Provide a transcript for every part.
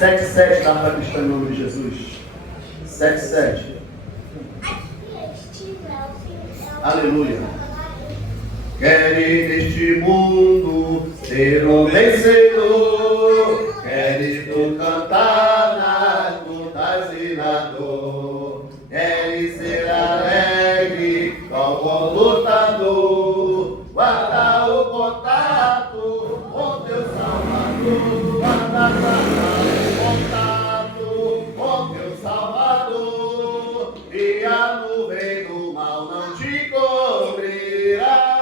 7,7 dá para cristã em nome de Jesus. 7,7. Aleluia. Queres neste mundo ser um vencedor, queres tu cantar nas lutas e na dor, queres ser alegre como lutador, guarda o contato com teu Salvador, guarda o contato com teu Salvador, e a nuvem do mal não te cobrirá.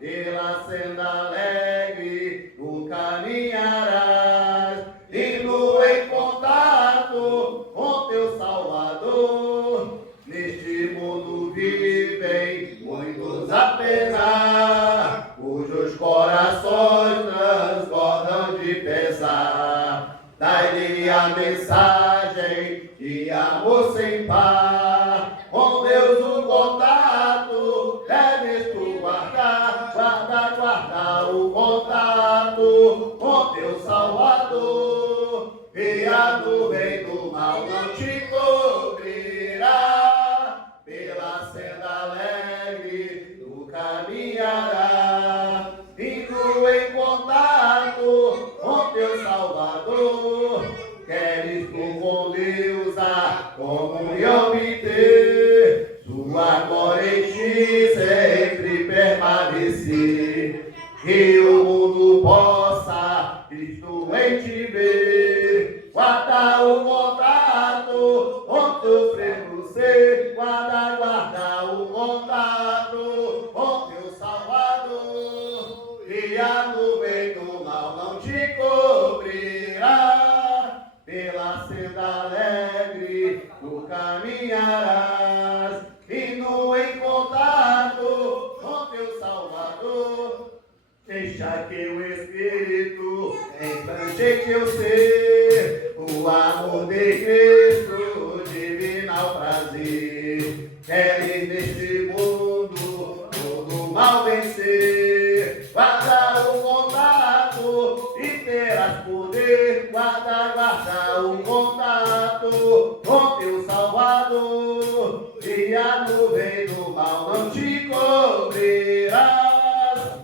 Pela senda alegre tu caminharás, indo em contato com teu Salvador. Neste mundo vivem muitos a penar, cujos corações transbordam de pesar. Dai-lhe a mensagem de amor sem par, com Deus o contato deves tu guardar, guarda o contato com teu Salvador, e a nuvem do mal não te cobrirá, pela senda alegre tu caminharás, indo em contato com teu Salvador. Queres tu com Deus a comunhão me ter, sua glória em ti sempre permanecer, que o mundo possa Cristo em te ver. Guarda o contato com teu freio ser, guarda o contato com teu Salvador, e a nuvem do mal não te cobrirá, pela senda alegre tu caminharás, indo em contato com teu Salvador. Deixa que o Espírito entrante em teu ser, o amor de Cristo, divinal prazer. Queres neste mundo todo mal vencer, guarda o contato e terás poder, guarda o contato com teu Salvador, e a nuvem do mal não te cobrirás,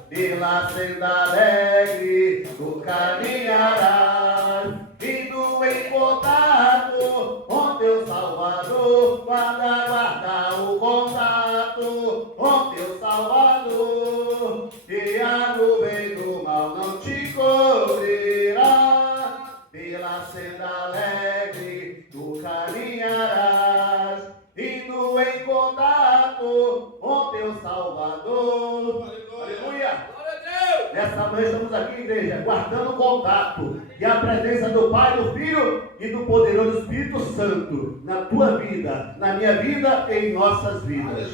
pela senda alegre tu caminharás, indo em contato com teu Salvador, guarda o contato com teu Salvador, e a nuvem do mal não te cobrirá, pela senda alegre tu caminharás, indo em contato com teu Salvador. Aleluia! Nessa manhã estamos aqui, igreja, guardando o contato e a presença do Pai, do Filho e do poderoso Espírito Santo na tua vida, na minha vida e em nossas vidas.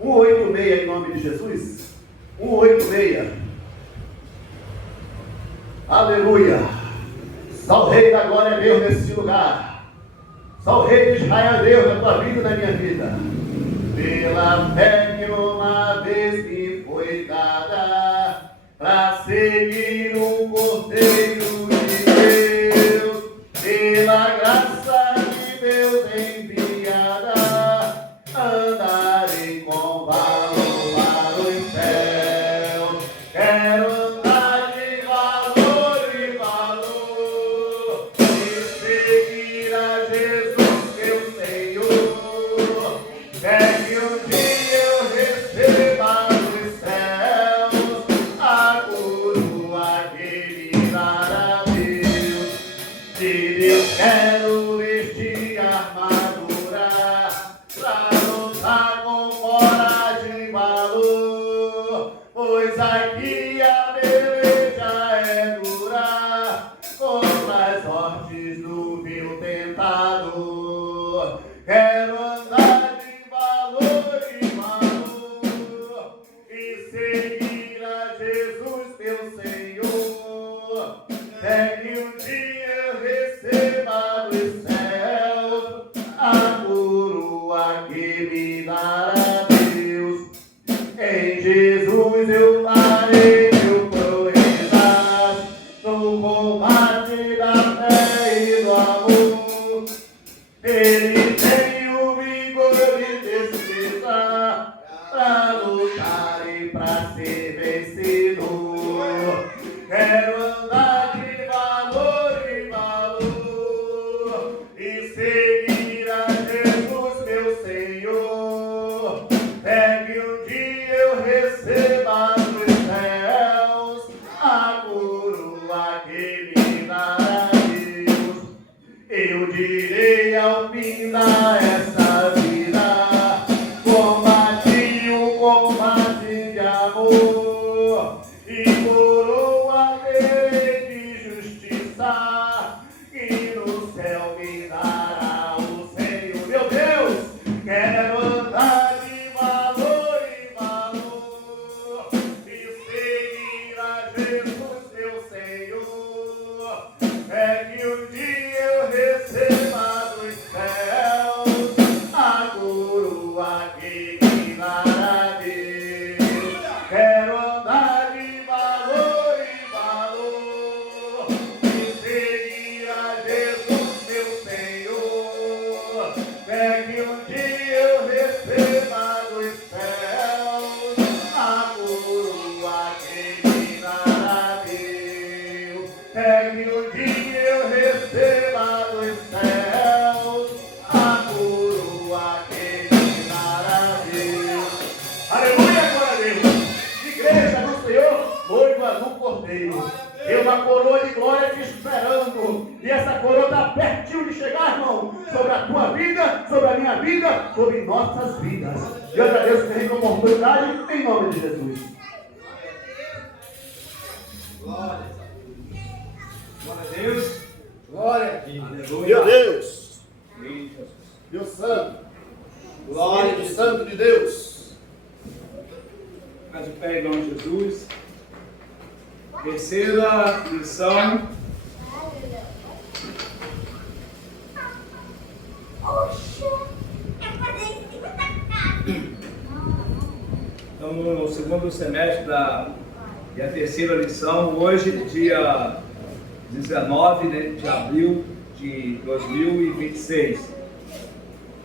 186 em nome de Jesus. 186. Aleluia! Só o Rei da Glória é Deus nesse lugar. Só o Rei de Israel é Deus na tua vida e na minha vida. Pela fé que uma vez me foi dada, para seguir o Cordeiro de Deus, pela graça de Deus enviada, andarei com valor para os céus. Quero andar de valor e valor, e seguir a Jesus, meu Senhor. Quer que um dia eu receba dos céus a coroa que me dará Deus. De Deus quero vestir a armadura, pra lutar com coragem e valor, pois aqui a peleja é dura, contra as hortes do vil tentador. Quero andar de valor e valor, e seguir a Jesus, meu Senhor. É que um dia eu receba dos céus a coroa que me dará Deus. Em Jesus eu farei meu proezas, no combate da fé e me dará Deus. Eu direi ao fim dessa vida, combati o combate de amor, e coroa terei de justiça, e no céu me dará o Senhor. Meu Deus, quero andar de valor em valor, e seguir a Jesus, meu Senhor. É que um dia eu receba dos céus a coroa que me dará Deus. Quero andar de valor em valor, e seguir a Jesus, meu Senhor. É que um dia eu receba dos céus a coroa que me dará Deus. É que um dia eu receba dos céus a coroa que me dará Deus. Aleluia, glória a Deus. Igreja do Senhor, noiva do Cordeiro. Tem uma coroa de glória te esperando. E essa coroa está pertinho de chegar, irmão. Sobre a tua vida, sobre a minha vida, sobre nossas vidas. Eu agradeço que tem uma oportunidade em nome de Jesus. Glória a Deus. Glória a Deus. Meu Deus. Sim, Jesus. Deus Santo. Glória Espírito Santo de Deus. Fica de pé em nome de Jesus. Terceira lição. Estamos no segundo semestre e a terceira lição. Hoje, dia 19 de abril de 2026.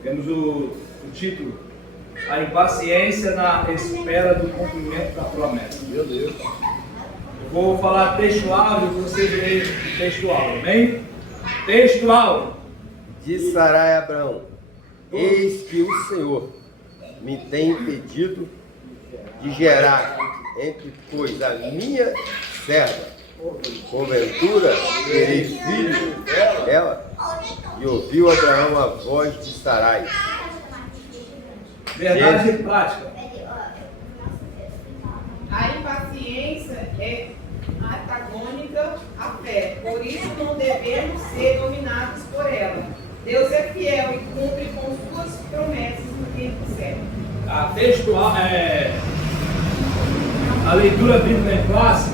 Temos o título: A impaciência na espera do cumprimento da promessa. Meu Deus. Eu vou falar textual e vocês leem textual, amém? Textual. Disse Sarai a Abraão: eis que o Senhor me tem impedido de gerar entre, pois, a minha serva, porventura terei filho dela? E ouviu Abraão a voz de Sarai. Verdade e prática. A impaciência é antagônica à fé, por isso não devemos ser dominados por ela. Deus é fiel e cumpre com suas promessas no tempo certo. A textual a leitura bíblica em classe.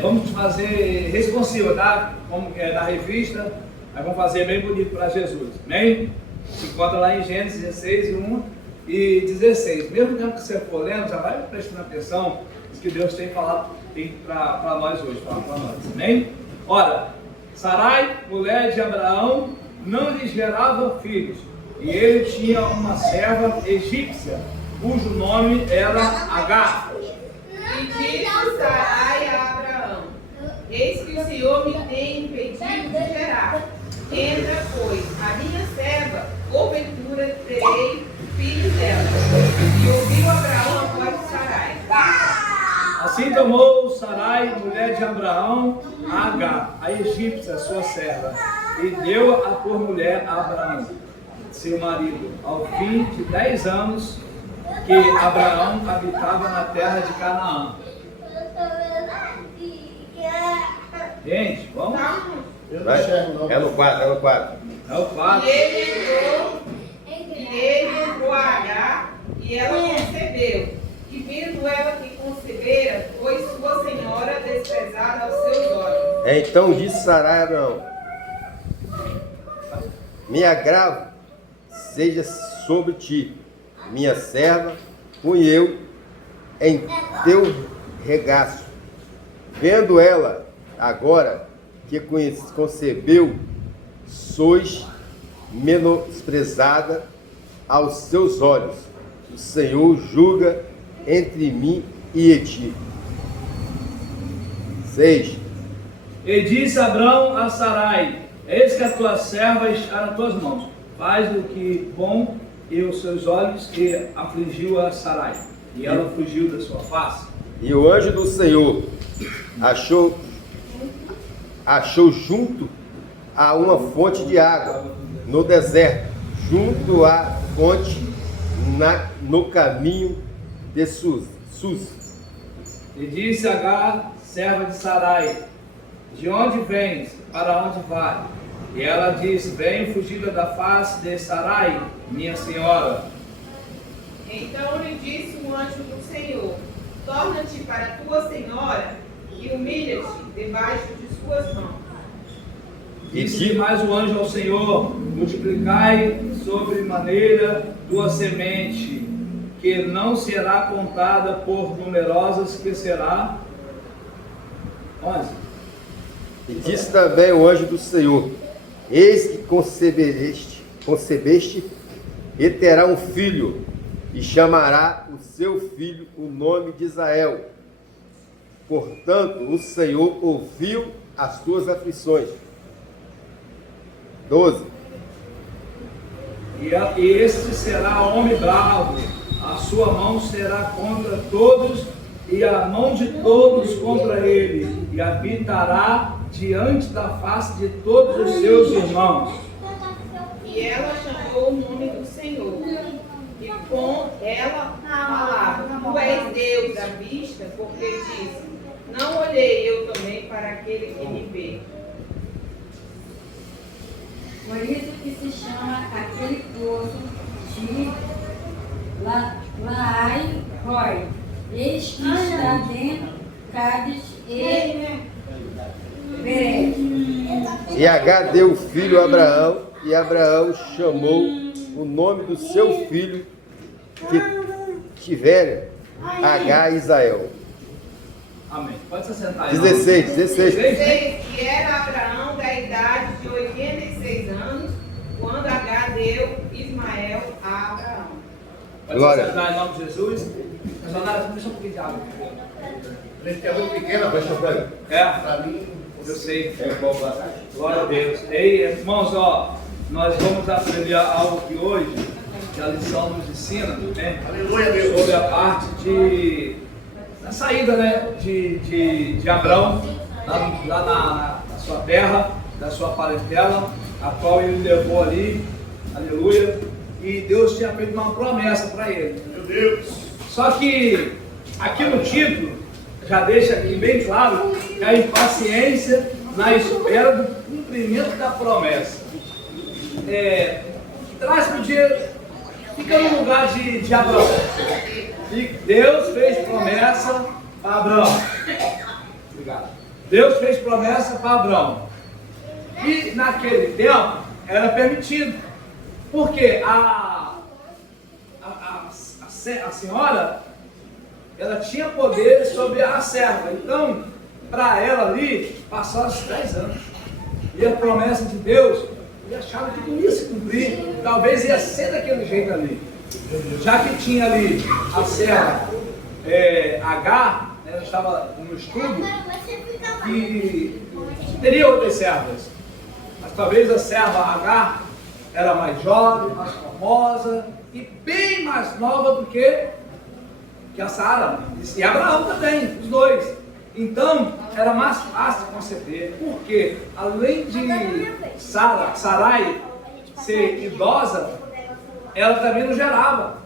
Vamos fazer responsiva, tá? Como é da revista, aí vamos fazer bem bonito para Jesus, amém? Se encontra lá em Gênesis 16, 1 e 16. Mesmo tempo que você for lendo, já vai prestando atenção no que Deus tem falado para nós hoje, para nós, amém? Ora, Sarai, mulher de Abraão, não lhe gerava filhos, e ele tinha uma serva egípcia, cujo nome era Agar. E disse Sarai a Abraão: eis que o Senhor me tem impedido de gerar. Entra, pois, a minha serva, porventura terei filhos dela. E ouviu Abraão a voz de Sarai. Assim tomou Sarai, mulher de Abraão, a Agar, a egípcia, sua serva, e deu-a por mulher a Abraão, seu marido, ao fim de 10 anos que Abraão habitava na terra de Canaã. Gente, vamos? Eu não Vai, enxergo, não. é no 4, é no 4. É o 4. E ele entrou a Agar, e ela concebeu. E vendo ela que concebera, foi sua senhora desprezada aos seus olhos. Então disse Sarai a Abraão: me agravo seja sobre ti, minha serva, fui eu em teu regaço. Vendo ela agora que concebeu, sois menosprezada aos seus olhos. O Senhor julga entre mim e ti. 6. E disse Abraão a Sarai: eis que a tua serva está nas tuas mãos, faz o que bom e os seus olhos, e afligiu a Sarai, e ela fugiu da sua face. E o anjo do Senhor achou achou junto a uma fonte de água, no deserto, junto à fonte, no caminho de Sus. E disse Agar, serva de Sarai: de onde vens? Para onde vai? E ela disse: venho fugida da face de Sarai, minha senhora. Então lhe disse o anjo do Senhor: torna-te para tua senhora e humilha-te debaixo de suas mãos. Disse mais o anjo ao Senhor: multiplicai sobremaneira tua semente, que não será contada por numerosas que será. 11. E disse também o anjo do Senhor: eis que concebeste e terá um filho, e chamará o seu filho o nome de Israel. Portanto, o Senhor ouviu as tuas aflições. 12. E este será homem bravo, a sua mão será contra todos, e a mão de todos contra ele, e habitará diante da face de todos os seus irmãos. E ela chamou o nome do Senhor, e com ela falava: tu és Deus à vista, porque disse: não olhei eu também para aquele que me vê. Por isso que se chama aquele poço de Laai-Roi. Eis que está dentro Cádiz e Bered. E Agar deu o filho a Abraão, e Abraão chamou o nome do seu filho que tivera Agar Israel. Amém. Pode se sentar aí. 16. 16. E era Abraão da idade de 86 anos, quando Agar deu Ismael a Abraão. Pode Glória. se sentar em nome de Jesus. Missionário, deixa um pouquinho de água. Ele é muito pequena, vai chover. É, Para mim, eu sei. é igual para cá. Glória a Deus. Ei, irmãos, ó, nós vamos aprender algo que hoje, que a lição nos ensina, né? Aleluia, Deus. Sobre a parte da saída, né, de Abrão, lá na sua terra, da sua parentela, a qual ele levou ali, aleluia, e Deus tinha feito uma promessa para ele. Meu Deus. Só que aqui no título já deixa aqui bem claro que a impaciência na espera do cumprimento da promessa. Traz para o dia, fica no lugar de Abraão. E Deus fez promessa para Abraão. Obrigado. Deus fez promessa para Abraão. E naquele tempo era permitido. Porque a senhora, ela tinha poder sobre a serva. Então, para ela ali, passaram os 10 anos. E a promessa de Deus, ele achava que não ia se cumprir. Talvez ia ser daquele jeito ali. Já que tinha ali a serva Agar, ela estava no estudo, e teria outras servas. Mas talvez a serva Agar era mais jovem, mais famosa e bem mais nova do que a Sara. E Abraão também, os dois. Então, era mais fácil de conceber. Porque, além de Sarai ser idosa, ela também não gerava.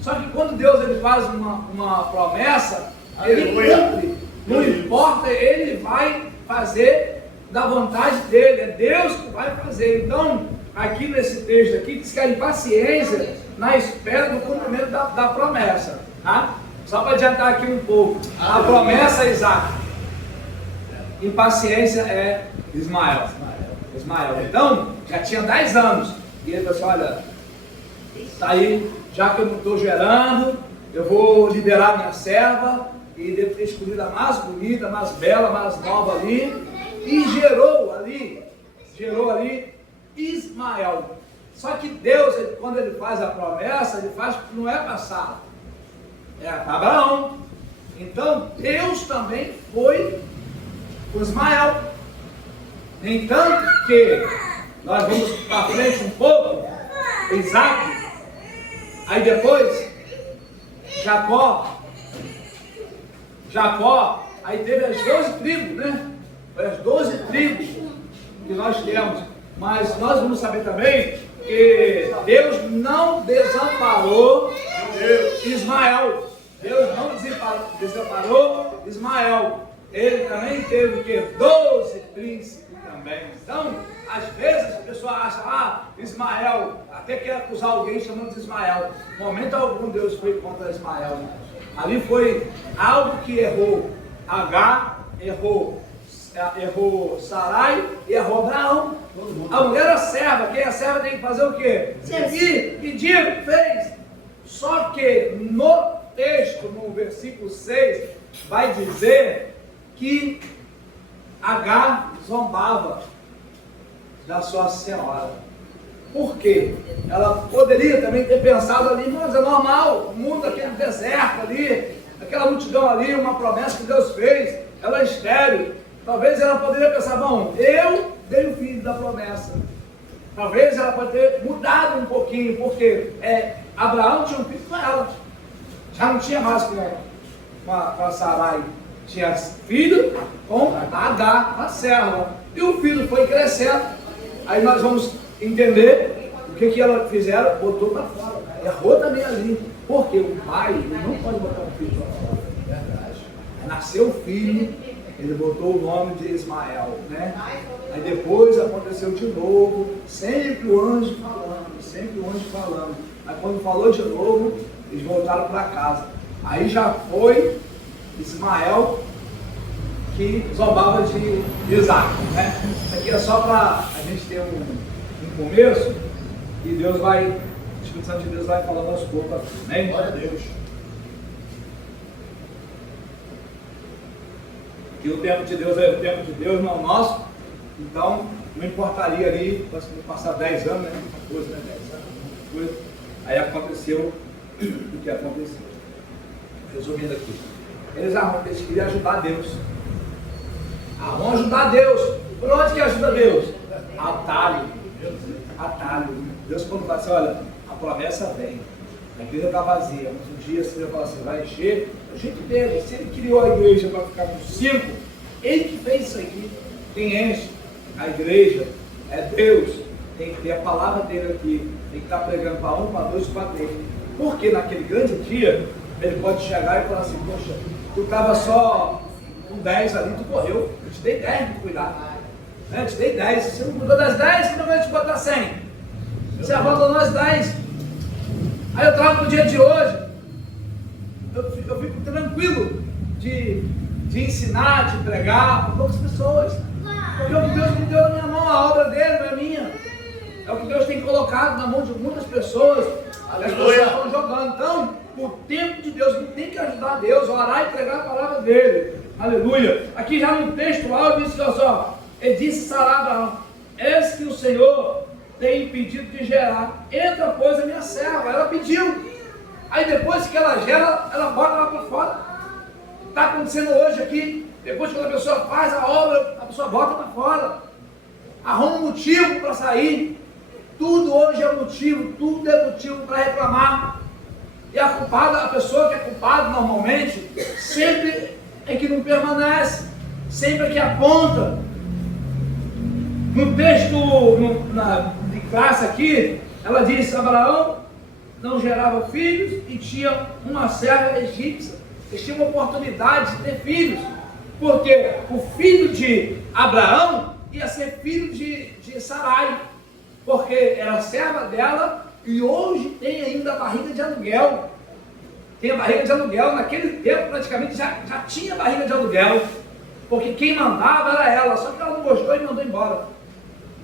Só que quando Deus ele faz uma promessa, ele cumpre. Não importa, ele vai fazer da vontade dele. É Deus que vai fazer. Então, aqui nesse texto aqui, diz que a impaciência na espera do cumprimento da promessa. Tá? Só para adiantar aqui um pouco. A promessa é Isaac. Impaciência é Ismael. Então, já tinha 10 anos. E ele falou assim: olha, tá aí, já que eu não estou gerando, eu vou liberar minha serva. E devo ter escolhido a mais bonita, mais bela, mais nova ali. E gerou ali Ismael. Só que Deus, quando ele faz a promessa, ele faz que não é para Sara, é para Abraão. Então Deus também foi com Ismael. Entanto que nós vamos para frente um pouco, Isaac, aí depois Jacó, aí teve as 12 tribos, né? Foi as 12 tribos conflitos que nós temos, mas nós vamos saber também que Deus não desamparou Ismael. Deus não desamparou Ismael. Ele também teve o que? 12 príncipes também. Então, às vezes a pessoa acha, Ismael, até quer acusar alguém chamando de Ismael. Em momento algum Deus foi contra Ismael. Ali foi algo que errou. Agar errou Sarai e errou Abraão. A mulher era serva. Quem é serva tem que fazer o quê? Servir, pedir, fez. Só que no texto, no versículo 6, vai dizer que Agar zombava da sua senhora. Por quê? Ela poderia também ter pensado ali, mas é normal, o mundo, aquele deserto ali, aquela multidão ali, uma promessa que Deus fez, ela é estéril. Talvez ela poderia pensar, bom, eu dei o filho da promessa. Talvez ela pode ter mudado um pouquinho, porque Abraão tinha um filho com ela. Já não tinha mais com a Sarai. Tinha filho com Agar, a serva. E o filho foi crescendo. Aí nós vamos entender o que ela fizeram, botou para fora. Errou também ali. Porque o pai não pode botar um filho para fora. Verdade. Nasceu o filho, ele botou o nome de Ismael, né? Aí depois aconteceu de novo, sempre o anjo falando. Aí quando falou de novo, eles voltaram para casa. Aí já foi Ismael que zombava de Isaac, né? Isso aqui é só para a gente ter um começo e Deus vai, o Espírito Santo de Deus vai falando aos poucos, né? Glória a Deus. Que o tempo de Deus é o tempo de Deus, não o nosso. Então, não importaria ali, passar 10 anos, né? 14, né? 10 anos, coisa. Aí aconteceu o que aconteceu. Resumindo aqui. Eles queriam ajudar Deus. Vão ajudar Deus. Por onde que ajuda Deus? Atalho. Deus quando fala assim, olha, a promessa vem. A igreja está vazia, mas um dia você vai falar assim, vai encher. O jeito dele, se ele criou a igreja para ficar com 5, ele que fez isso aqui. Quem enche a igreja é Deus. Tem que ter a palavra dele aqui. Tem que estar pregando para 1, para 2, para 3. Porque naquele grande dia, ele pode chegar e falar assim, poxa, tu estava só com 10 ali, tu correu. Eu te dei 10 para cuidar. Eu te dei 10. Se você não cuidou das 10, como vai te botar 100? Você abandonou as 10. Aí eu trago no dia de hoje, eu fico tranquilo de ensinar, de pregar para poucas pessoas. Porque o que Deus me deu na minha mão, a obra dele não é minha. É o que Deus tem colocado na mão de muitas pessoas. As pessoas estão jogando. Então, o tempo de Deus, não tem que ajudar Deus, orar e pregar a palavra dele. Aleluia. Aqui já no texto áudio diz que, olha só, ele disse Sarai a Abraão, eis que o Senhor tem impedido de gerar. Entra, pois, a minha serva. Ela pediu. Aí depois que ela gera, ela bota lá para fora. Está acontecendo hoje aqui. Depois que a pessoa faz a obra, a pessoa bota para fora. Arruma um motivo para sair. Tudo hoje é motivo, tudo é motivo para reclamar. E a culpada, a pessoa que é culpada normalmente, sempre é que não permanece, sempre é que aponta. No texto de classe aqui, ela diz: Abraão não gerava filhos e tinha uma serva egípcia. Eles tinham uma oportunidade de ter filhos, porque o filho de Abraão ia ser filho de Sarai, porque era serva dela. E hoje tem ainda a barriga de aluguel. Tem a barriga de aluguel. Naquele tempo praticamente já tinha barriga de aluguel. Porque quem mandava era ela. Só que ela não gostou e mandou embora.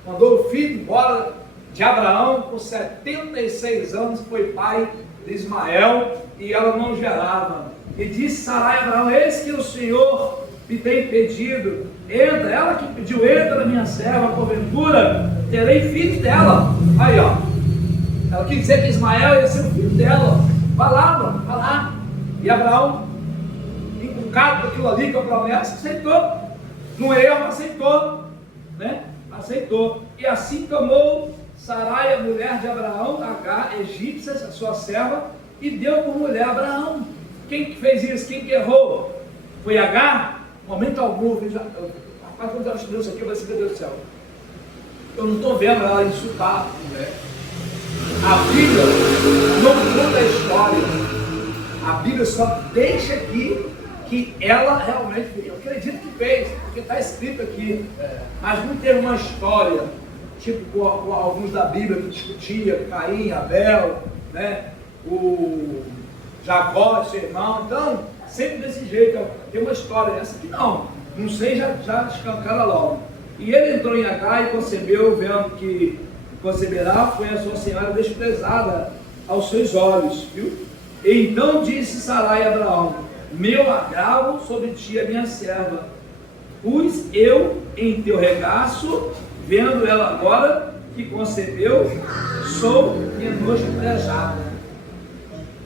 Mandou o filho embora de Abraão. Com 76 anos foi pai de Ismael. E ela não gerava. E disse Sarai a Abraão: eis que o Senhor me tem pedido. Entra, ela que pediu, entra na minha serva, porventura terei filhos dela. Aí ó, ela quis dizer que Ismael ia ser o filho dela. Vai lá, mano, vai lá. E Abraão, encucado com aquilo ali, com a promessa, aceitou. No erro, aceitou, né? Aceitou. E assim tomou Sarai, a mulher de Abraão, Agar, egípcia, a sua serva, e deu por mulher a Abraão. Quem que fez isso? Quem que errou? Foi Agar? Momento algum, Mas quando ela estudou isso aqui, eu falei assim, meu Deus do céu, eu não estou vendo ela insultar a mulher. A Bíblia não conta a história. A Bíblia só deixa aqui que ela realmente fez. Eu acredito que fez, porque está escrito aqui. Mas não teve uma história, tipo com alguns da Bíblia que discutia, Caim, Abel, né? O Jacó, seu irmão. Então, sempre desse jeito. Tem uma história. Essa aqui não sei, já escancara logo. E ele entrou em Agar e concebeu, vendo que conceberá, foi a sua senhora desprezada aos seus olhos, viu? E então disse Sarai a Abraão: meu agravo sobre ti é minha serva, pus eu em teu regaço, vendo ela agora que concebeu, sou menosprezada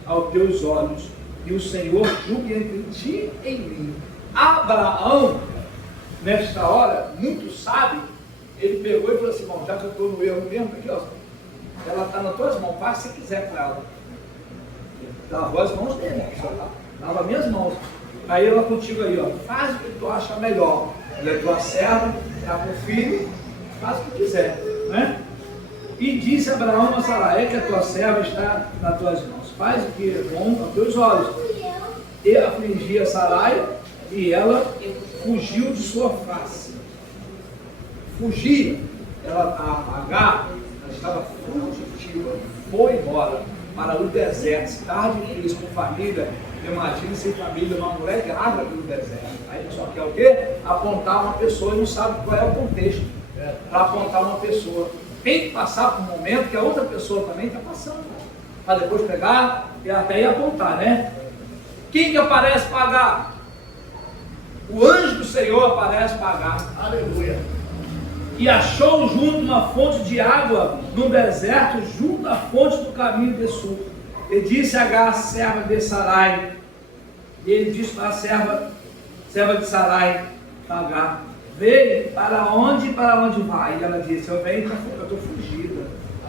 aos teus olhos, e o Senhor julgue entre ti e mim. Abraão, nesta hora, muito sábio, ele pegou e falou assim: bom, já que eu estou no erro mesmo, aqui ó, ela está nas tuas mãos, faz se quiser com ela. Lavou as mãos dele, lava minhas mãos. Aí ela contigo aí, ó, faz o que tu acha melhor. Ela é tua serva, está com filho, faz o que quiser, né? E disse Abraão a Sarai: que a tua serva está nas tuas mãos, faz o que é bom aos teus olhos. E afligia Sarai, e ela fugiu de sua face. Fugia, a Agar, ela estava fugitiva, foi embora para o deserto, tarde e feliz com família. Imagina sem família, uma mulher grávida no deserto. Aí só quer o quê? Apontar uma pessoa e não sabe qual é o contexto para apontar uma pessoa. Tem que passar por um momento que a outra pessoa também está passando, para depois pegar e até ir apontar, né? Quem que aparece para Agar? O anjo do Senhor aparece para Agar. Aleluia. E achou junto uma fonte de água no deserto, junto à fonte do caminho de sul. E disse a Agar, serva de Sarai, e ele disse para a serva de Sarai, Agar: vem, para onde vai? E ela disse: eu venho, eu estou fugida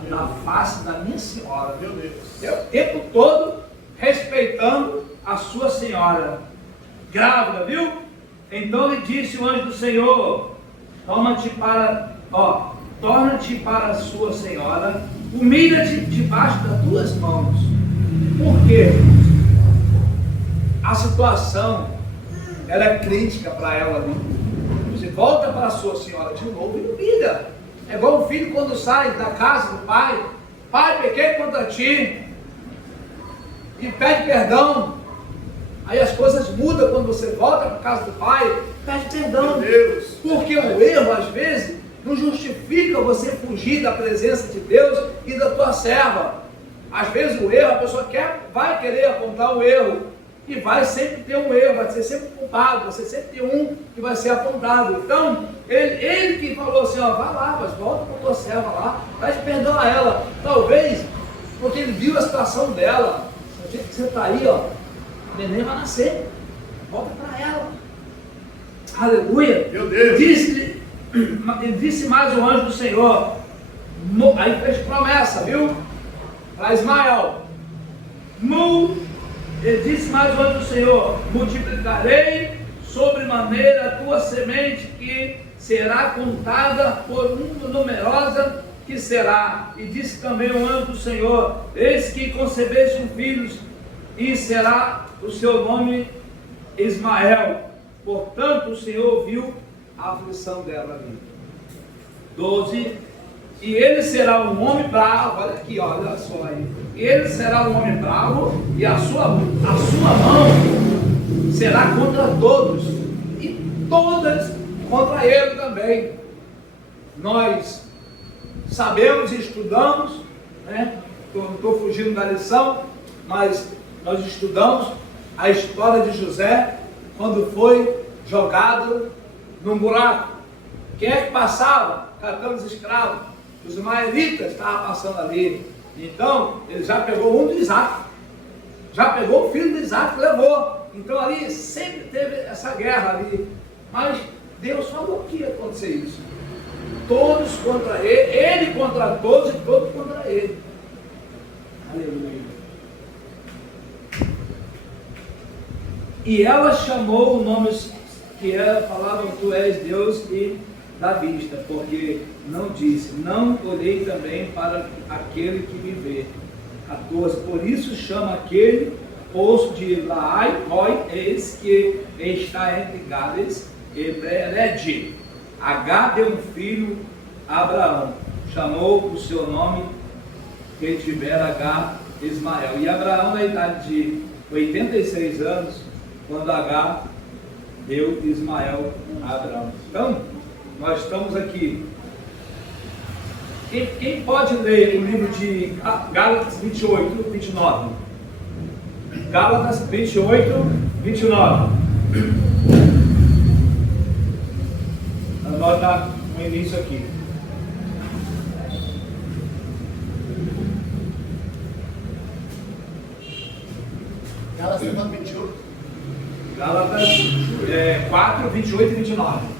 da face da minha senhora. Meu Deus. É o tempo todo respeitando a sua senhora, grávida, viu? Então lhe disse o anjo do Senhor: torna-te para a sua senhora, humilha-te debaixo das tuas mãos. Por quê? A situação, ela é crítica para ela ali. Você volta para a sua senhora de novo e humilha. É igual o filho quando sai da casa do pai: pai, pequei contra ti, e pede perdão. Aí as coisas mudam quando você volta para a casa do pai, pede perdão. Meu Deus. Porque o erro, às vezes, não justifica você fugir da presença de Deus e da tua serva. Às vezes o erro, a pessoa vai querer apontar o erro, e vai sempre ter um erro, vai ser sempre culpado, vai ser sempre ter um que vai ser apontado. Então, ele que falou assim: ó, vai lá, mas volta para a tua serva lá, pede perdão a ela. Talvez, porque ele viu a situação dela, o jeito que você está aí, ó, o neném vai nascer, volta para ela. Aleluia. Meu Deus. Disse mais o anjo do Senhor, aí fez promessa, viu? Para Ismael. Ele disse mais o anjo do Senhor: multiplicarei sobremaneira a tua semente, que será contada por numerosa que será. E disse também o anjo do Senhor: eis que concebeste um filho, e será o seu nome Ismael. Portanto, o Senhor ouviu a aflição dela ali. 12. E ele será um homem bravo. Olha aqui, olha só aí. Ele será um homem bravo, e a sua mão será contra todos, e todas contra ele também. Nós sabemos e estudamos, né? Não estou fugindo da lição, mas nós estudamos a história de José, quando foi jogado num buraco. Quem é que passava? Catando os escravos. Os ismaelitas estavam passando ali. Então, ele já pegou um de Isaac. Já pegou o filho de Isaac e levou. Então ali sempre teve essa guerra ali. Mas Deus falou que ia acontecer isso. Todos contra ele, ele contra todos e todos contra ele. Aleluia. E ela chamou o nome que ela falava, tu és Deus e da vista, porque não disse, não olhei também para aquele que me vê. 14, por isso chama aquele poço de Laai Roi, eis que está entre Gades e Bered. H deu um filho a Abraão, chamou o seu nome que tivera H Ismael. E Abraão, na idade de 86 anos, quando H deu Ismael a Abraão. Então, nós estamos aqui. Quem pode ler o livro de Gálatas 28, 29? Gálatas 28, 29. Anota o início aqui. Gálatas 28. Gálatas 4, 28 e 29.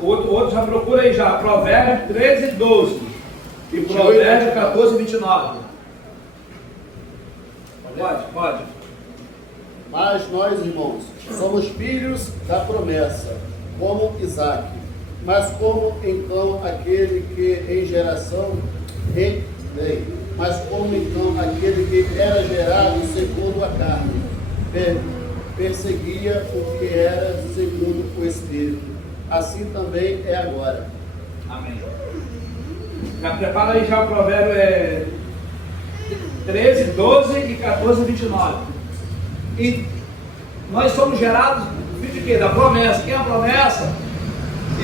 Outro já procura aí já. Provérbios 13 e 12. E Provérbios 14 e 29. Pode. Mas nós, irmãos, somos filhos da promessa, como Isaque. Mas como então aquele que em geração mas como então aquele que era gerado segundo a carne, perseguia o que era segundo o Espírito. Assim também é agora. Amém. Já prepara aí já o provérbio 13, 12 e 14, 29. E nós somos gerados filho de quê? Da promessa. Quem é a promessa?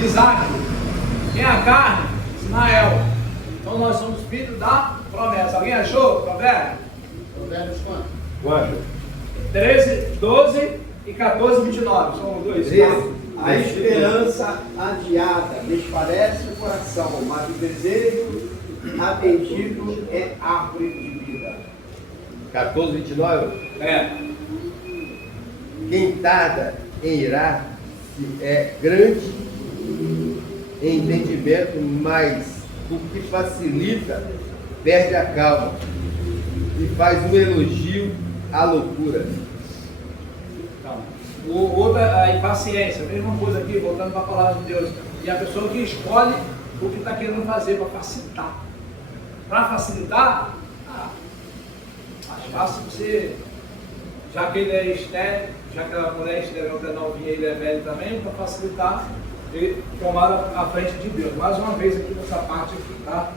Isaac. Quem é a carne? Ismael. Então nós somos filhos da promessa. Alguém achou? Provérbio? Provérbios quanto? Quatro. 13, 12 e 14, 29. São dois. 13. A esperança adiada desfalece o coração, mas o desejo atendido é árvore de vida. 14, 29. Quem tarda em irar-se é grande em entendimento, mas o que facilita perde a calma e faz um elogio à loucura. Outra, a impaciência, mesma coisa aqui, voltando para a palavra de Deus. E a pessoa que escolhe o que está querendo fazer para facilitar. Para facilitar, mais fácil você, já que ele é estéril, já que a mulher é estéril, outra novinha, ele é velho também, para facilitar, ele tomar a frente de Deus. Mais uma vez aqui nessa parte aqui, tá?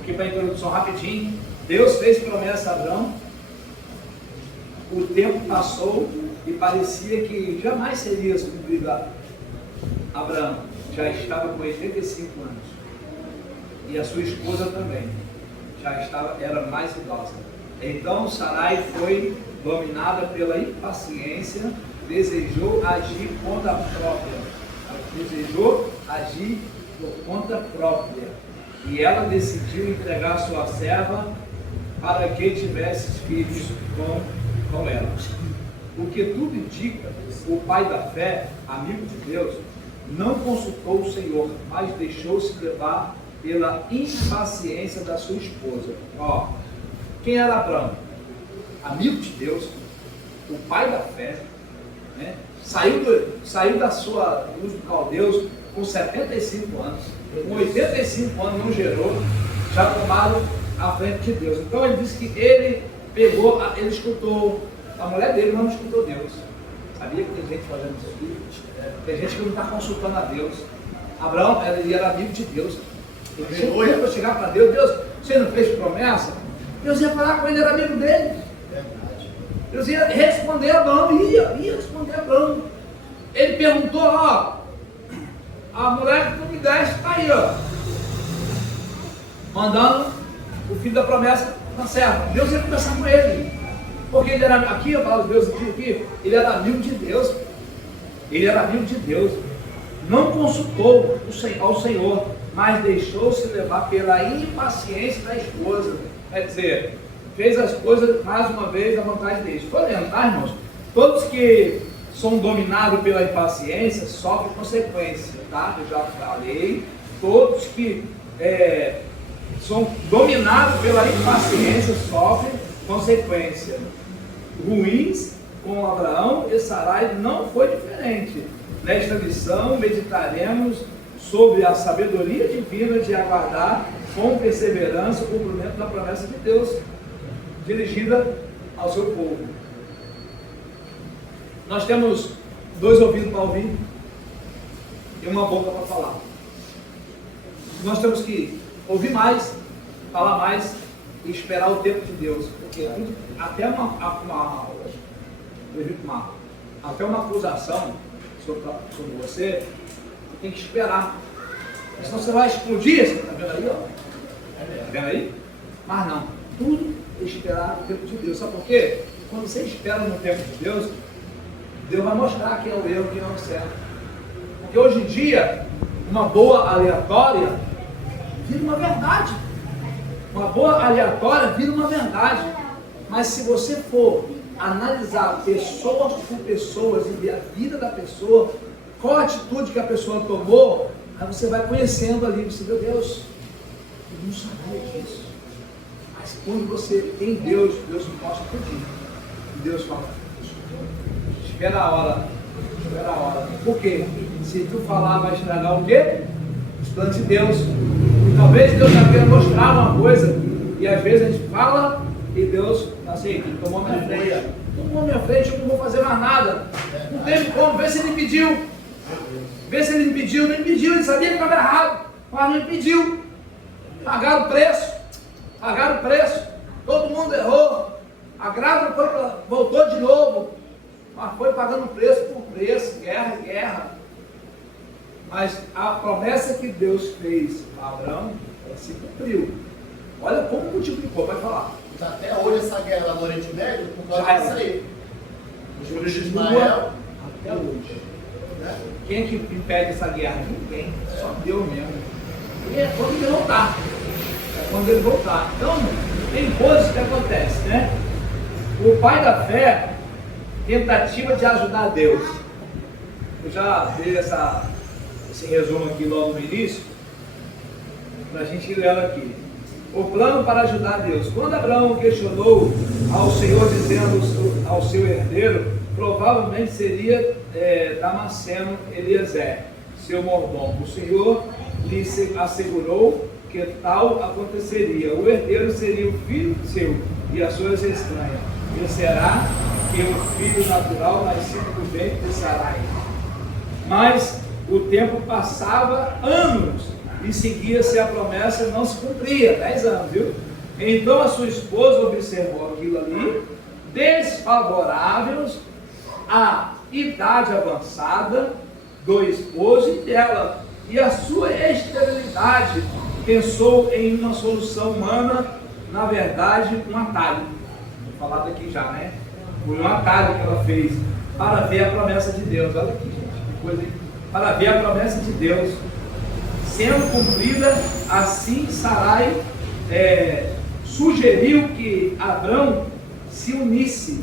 Aqui para a introdução rapidinho. Deus fez promessa a Abraão. O tempo passou e parecia que jamais seria cumprida. Abraão já estava com 85 anos. E a sua esposa também. Já estava, era mais idosa. Então Sarai foi dominada pela impaciência, desejou agir por conta própria. E ela decidiu entregar sua serva para que tivesse filhos com ela. O que tudo indica, o pai da fé, amigo de Deus, não consultou o Senhor, mas deixou-se levar pela impaciência da sua esposa. Quem era Abraão? Amigo de Deus, o pai da fé, né? Saiu da sua luz do caldeus com 75 anos, com 85 anos não gerou, já tomaram a frente de Deus. Então ele disse que ele escutou, a mulher dele não escutou Deus. Sabia que tem gente fazendo isso aqui? Tem gente que não está consultando a Deus. Abraão, ele era amigo de Deus. Ele ia chegar para Deus, você não fez promessa? Deus ia falar com ele, era amigo dele. Deus ia responder a Abraão, ia responder a Abraão. Ele perguntou, a mulher que tu me deste está aí, mandando o filho da promessa na serva. Deus ia conversar com ele, porque ele era aqui, eu falo Deus aqui, ele era amigo de Deus. Ele era amigo de Deus. Não consultou ao Senhor, mas deixou-se levar pela impaciência da esposa. Quer dizer, fez as coisas mais uma vez à vontade dele. Foi lendo, tá, irmãos? Todos que são dominados pela impaciência sofrem consequências, tá? Eu já falei, todos que são dominados pela impaciência sofrem consequências ruins. Com Abraão e Sarai não foi diferente. Nesta lição meditaremos sobre a sabedoria divina de aguardar com perseverança o cumprimento da promessa de Deus dirigida ao seu povo. Nós temos 2 ouvidos para ouvir e uma boca para falar. Nós temos que ouvir mais, falar mais e esperar o tempo de Deus, porque até até uma acusação sobre você tem que esperar, senão você vai explodir. Você está vendo aí? Está vendo aí? Mas não, tudo esperar o tempo de Deus. Sabe por quê? Quando você espera no tempo de Deus, Deus vai mostrar quem é o erro e quem é o certo. Porque hoje em dia, uma boa aleatória vira uma verdade. Uma boa aleatória vira uma verdade. Mas se você for analisar pessoas por pessoas e ver a vida da pessoa, qual a atitude que a pessoa tomou, aí você vai conhecendo ali, você vê, Deus, eu não sabia disso. Mas quando você tem Deus, Deus mostra tudo. E Deus fala, espera a hora. Por quê? Se tu falar, vai estragar o quê? Os planos de Deus. E talvez Deus já queira mostrar uma coisa, e às vezes a gente fala, e Deus, assim, tomou minha frente, eu não vou fazer mais nada. Não teve como, vê se ele impediu. Não impediu, ele sabia que estava errado, mas não impediu. Pagaram o preço, todo mundo errou. A grávida voltou de novo, mas foi pagando preço por preço, guerra. Mas a promessa que Deus fez para Abraão, ela se cumpriu. Olha como multiplicou, vai falar. Até hoje essa guerra lá no Oriente Médio, por causa disso aí. Os filhos de Continua Ismael, até hoje. Quem é que impede essa guerra? Ninguém, só Deus mesmo. E é quando ele voltar. Então, tem coisas que acontecem, né? O pai da fé, tentativa de ajudar Deus. Eu já dei esse resumo aqui logo no início, para a gente ir lendo aqui. O plano para ajudar Deus. Quando Abraão questionou ao Senhor, dizendo ao seu herdeiro, provavelmente seria Damasceno Eliezer, seu mordomo. O Senhor lhe assegurou que tal aconteceria. O herdeiro seria o filho seu e as suas estranhas. E será que o filho natural nascido do ventre de Sarai. Mas o tempo passava, anos, e seguia-se a promessa e não se cumpria. 10 anos, viu? Então a sua esposa observou aquilo ali, desfavoráveis à idade avançada do esposo e dela, e a sua esterilidade. Pensou em uma solução humana, na verdade, um atalho. Vou falar daqui já, né? Foi um atalho que ela fez para ver a promessa de Deus. Olha aqui, gente, que coisa aí. Para ver a promessa de Deus sendo cumprida. Assim Sarai sugeriu que Abrão se unisse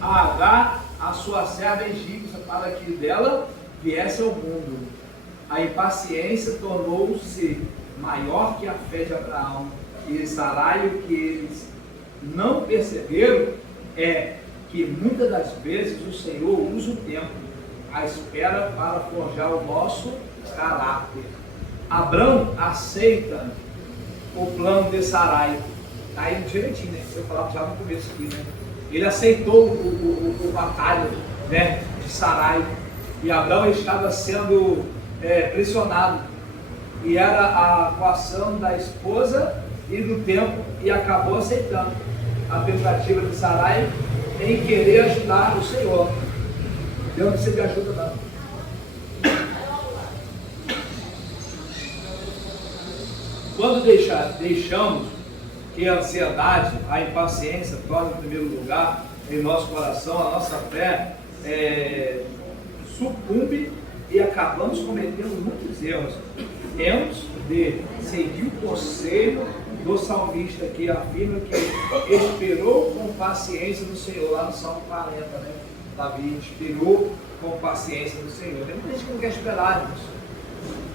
a Agar, a sua serva egípcia, para que dela viesse ao mundo. A impaciência tornou-se maior que a fé de Abraão e Sarai. O que eles não perceberam é que muitas das vezes o Senhor usa o tempo, a espera, para forjar o nosso caráter. Abrão aceita o plano de Sarai. Está aí direitinho, né? Eu falava já no começo aqui, né? Ele aceitou o batalho, né, de Sarai. E Abrão estava sendo pressionado. E era a atuação da esposa e do tempo, e acabou aceitando a tentativa de Sarai em querer ajudar o Senhor. Deus não precisa de ajuda, não. Quando deixamos que a ansiedade, a impaciência tornem em primeiro lugar em nosso coração, a nossa fé sucumbe e acabamos cometendo muitos erros. Temos de seguir o conselho do salmista, que afirma que esperou com paciência no Senhor, lá no Salmo 40, né? Davi esperou com paciência do Senhor. Tem muita gente que não quer esperar, irmãos.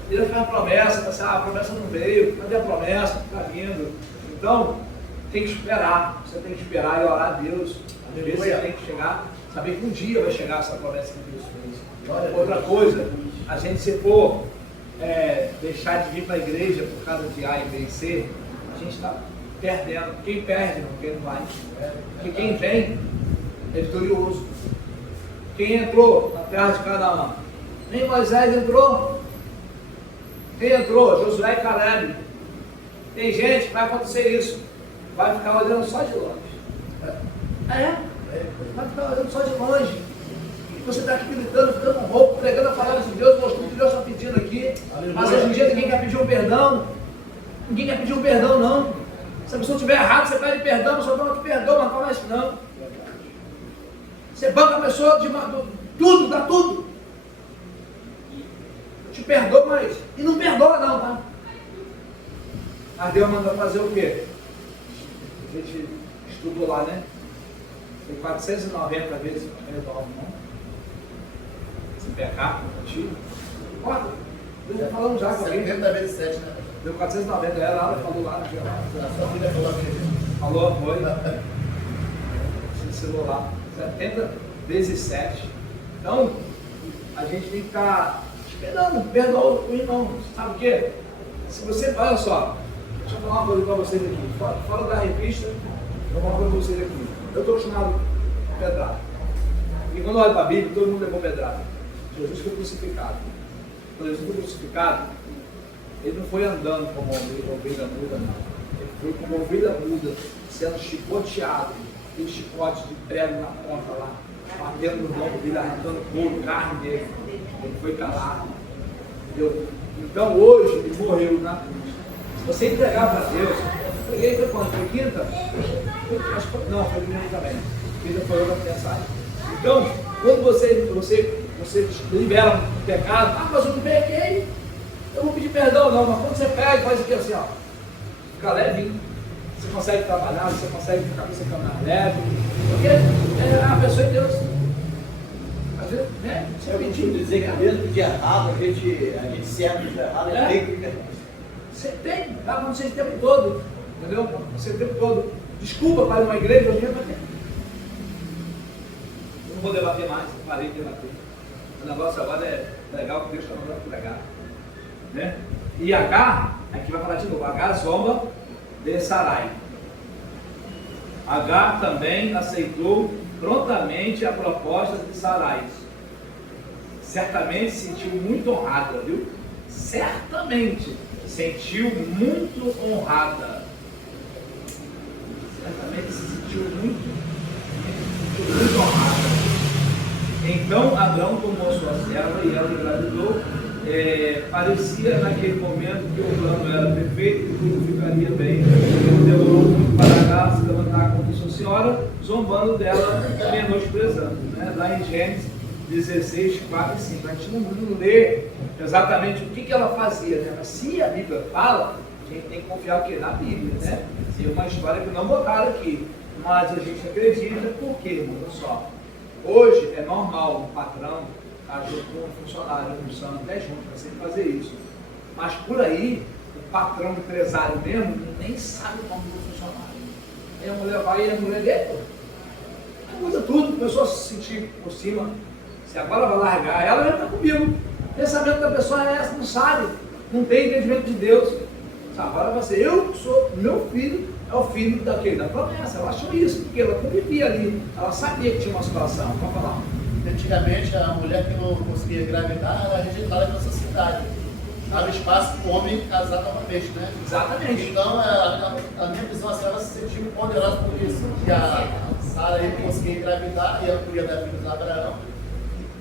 Ele faz a promessa, assim, a promessa não veio, cadê a promessa? Está vindo. Então, tem que esperar. Você tem que esperar e orar a Deus. Às vezes você tem que chegar, saber que um dia vai chegar essa promessa que Deus fez. Outra coisa, a gente se for deixar de vir para a igreja por causa de A e B e C, a gente está perdendo. Quem perde, não vai. Porque quem vem é vitorioso. Quem entrou na terra de Canaã? Nem Moisés entrou. Quem entrou? Josué e Caleb. Tem gente que vai acontecer isso. Vai ficar olhando só de longe. Vai ficar olhando só de longe. E você está aqui gritando, ficando rouco, pregando a palavra de Deus, mostrando o que Deus está pedindo aqui. Mas hoje em dia ninguém quer pedir um perdão. Ninguém quer pedir um perdão, não. Se a pessoa estiver errada, você pede perdão, a pessoa não te perdoa, mas não fala isso não. Você banca a pessoa de tudo, dá tudo. Eu te perdoo, mas. E não perdoa não, tá? Mas Deus mandou fazer o quê? A gente estudou lá, né? Tem 490 vezes perdoar, não? Se pecar, antigo. Olha, nós falamos já com alguém. 70 vezes 7, né? Deu 490, ela falou lá no dia lá. A sua filha falou aqui. Falou, foi. Se ensinou lá. 70 vezes 7. Então, a gente tem que estar esperando, perdoar o irmão. Sabe o quê? Se você, olha só, deixa eu falar uma coisa para vocês aqui. Fora da revista, eu vou falar uma coisa para vocês aqui. Eu estou acostumado a pedrada. E quando eu olho para a Bíblia, todo mundo levou pedrada. Jesus foi crucificado. Quando Jesus foi crucificado, ele não foi andando como ovelha muda, não. Ele foi como ovelha muda, sendo chicoteado, aquele chicote de prego na ponta lá, batendo no lombo dele, arrancando couro, carne dele. Ele foi calado. Entendeu? Então hoje ele morreu na cruz. Se você entregar para Deus, peguei foi quando? Foi quinta? Não, foi domingo também. Quinta foi outra mensagem. Então, quando você libera um pecado, mas eu não peguei. Eu vou pedir perdão não, mas quando você pega, faz aqui assim, ó. Fica levinho. Você consegue trabalhar, você consegue ficar com a cabeça mais leve. Porque é a pessoa de Deus. Às vezes, né? Você Eu costumo dizer que mesmo de errado, a gente serve de errado, a gente tem que. Você tem, tá com você o tempo todo. Entendeu? Você o tempo todo. Desculpa para ir numa igreja, eu não vou debater mais, parei de debater. O negócio agora é legal que Deus está mandando pregar. Né? E H, aqui vai falar de novo, H zomba de Sarai. H também aceitou prontamente a proposta de Sarai. Certamente se sentiu muito honrada, viu? Certamente sentiu muito honrada. Certamente se sentiu muito honrada. Então Abrão tomou sua serva e ela engravidou. Parecia naquele momento que o plano era perfeito e tudo ficaria bem. Ele demorou muito para Agar se levantar contra sua senhora, zombando dela, menosprezando. Né? Lá em Gênesis 16, 4 e 5. A gente não lê exatamente o que ela fazia, né? Mas se a Bíblia fala, a gente tem que confiar o quê? Na Bíblia, né? Tem uma história que não botaram aqui, mas a gente acredita, por quê, irmão? Olha só. Hoje é normal um patrão estar junto com um funcionário, almoçando até junto, para sempre fazer isso. Mas por aí, o patrão empresário mesmo nem sabe o nome do funcionário. Aí a mulher vai e a mulher dele, muda tudo, a pessoa se sentir por cima. Se agora vai largar ela, vai estar comigo. O pensamento da pessoa é essa, não sabe, não tem entendimento de Deus. Agora vai ser, eu sou, meu filho é o filho daquele, da promessa. Ela achou isso, porque ela convivia ali, ela sabia que tinha uma situação para falar. Antigamente, a mulher que não conseguia engravidar era rejeitada pela sociedade. Dava espaço para o homem casar novamente, né? Exatamente. Então, a minha visão, assim, ela se sentiu poderosa por isso. Que a Sara não conseguia engravidar e ela podia dar filhos a Abraão.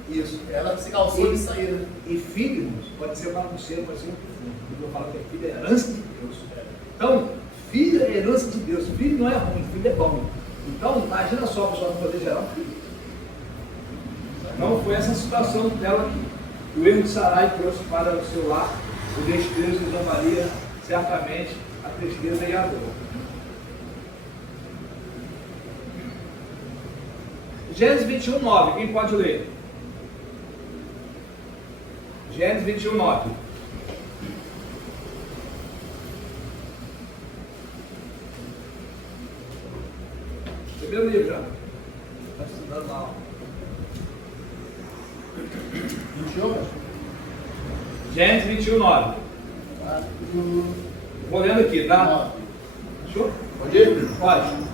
Isso. Ela se calçou de sair, né? E filho, pode ser bagunceiro, pode ser um profundo. Eu falo que filho é herança de Deus. Então, filho é herança de Deus. Filho não é ruim, filho é bom. Então, imagina só a pessoa não poder gerar um filho. Então, foi essa situação dela que o erro de Sarai trouxe para o seu lar o desprezo de zombaria, certamente a tristeza e a dor. Gênesis 21, 9. Quem pode ler? Gênesis 21, 9. Primeiro livro já. Está estudando lá. 21? Gênesis 21, 9. Vou lendo aqui, tá? Fechou? Pode ir? Pode.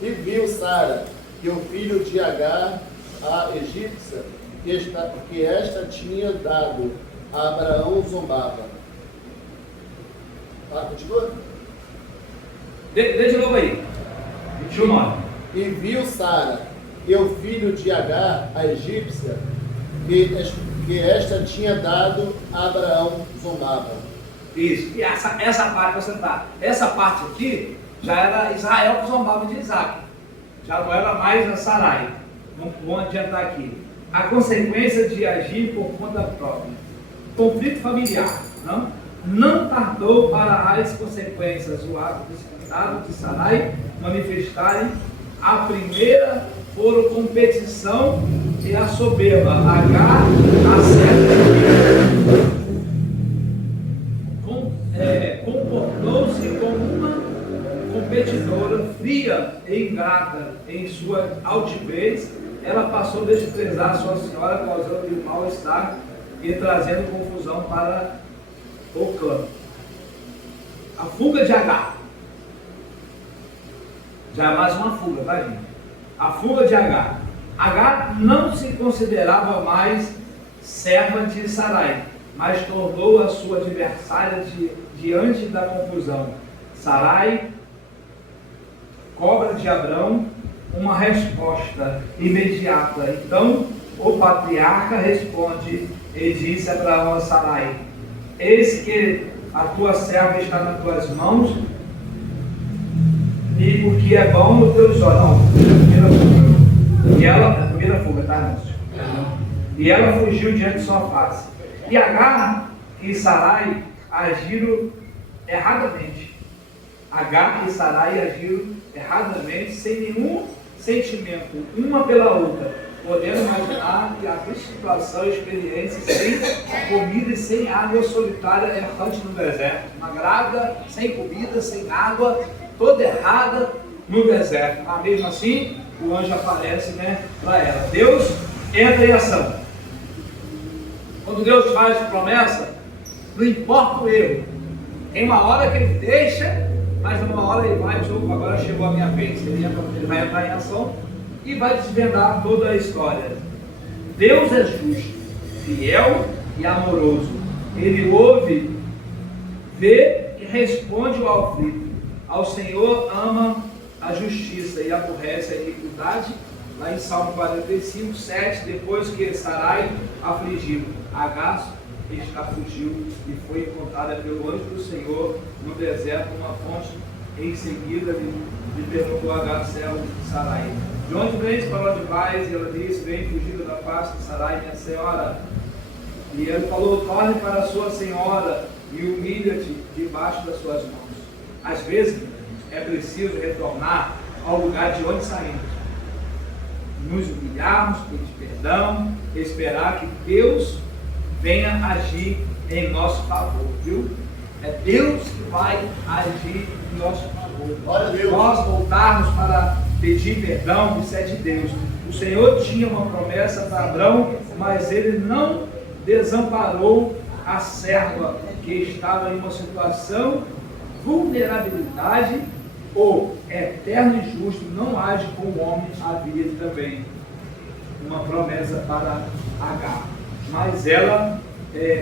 E viu Sara, que o filho de Agar, a egípcia, que esta tinha dado a Abraão, zombava. Tá, continua? Dê de novo aí. 21, 9. E viu Sara, que o filho de Agar, a egípcia, que esta tinha dado a Abraão, zombava. Isso. E essa parte que você está. Essa parte aqui já era Israel que zombava de Isaac. Já não era mais a Sarai. Vamos adiantar aqui. A consequência de agir por conta própria. Conflito familiar. Não tardou para as consequências o ato descontado de Sarai manifestarem. A primeira foram competição e a soberba. Agar, a serva, comportou-se como uma competidora fria e ingrata em sua altivez. Ela passou a desprezar sua senhora, causando-lhe mal-estar e trazendo confusão para o clã. A fuga de Agar. Já é mais uma fuga, tá, gente? A fuga de Agar. Agar não se considerava mais serva de Sarai, mas tornou a sua adversária diante da confusão. Sarai cobra de Abrão uma resposta imediata. Então o patriarca responde e disse a Abraão a Sarai: eis que a tua serva está nas tuas mãos, e o que é bom nos teus olhos. Não, primeira fuga, tá, irmãos? E ela fugiu diante de sua face. E Agar e Sarai agiram erradamente. Agar e Sarai agiram erradamente, sem nenhum sentimento, uma pela outra, podendo imaginar que a situação, experiência sem comida e sem água, solitária, errante no deserto, uma grávida, sem comida, sem água, toda errada no deserto. Mas mesmo assim, o anjo aparece, para ela. Deus entra em ação. Quando Deus faz promessa, não importa o erro. Tem uma hora que ele deixa, mas uma hora ele vai, agora chegou a minha vez. Ele vai entrar em ação e vai desvendar toda a história. Deus é justo, fiel e amoroso. Ele ouve, vê e responde ao aflito. Ao Senhor ama a justiça e aborrece a iniquidade. Lá em Salmo 45, 7, depois que Sarai afligiu, Agar fugiu e foi encontrada pelo anjo do Senhor no deserto, uma fonte. Em seguida lhe perguntou Agar, servo de Sarai: de onde vens, para onde vais? E ela disse: venho fugida da face de Sarai, minha senhora. E ele falou: torne para a sua senhora e humilha-te debaixo das suas mãos. Às vezes é preciso retornar ao lugar de onde saímos, nos humilharmos, pedir perdão, esperar que Deus venha agir em nosso favor, viu? É Deus que vai agir em nosso favor. Glória a Deus. Nós voltarmos para pedir perdão, isso é de Deus. O Senhor tinha uma promessa para Abrão, mas ele não desamparou a serva que estava em uma situação de vulnerabilidade. O eterno e justo não age com o homem. Havia também uma promessa para Agar, mas ela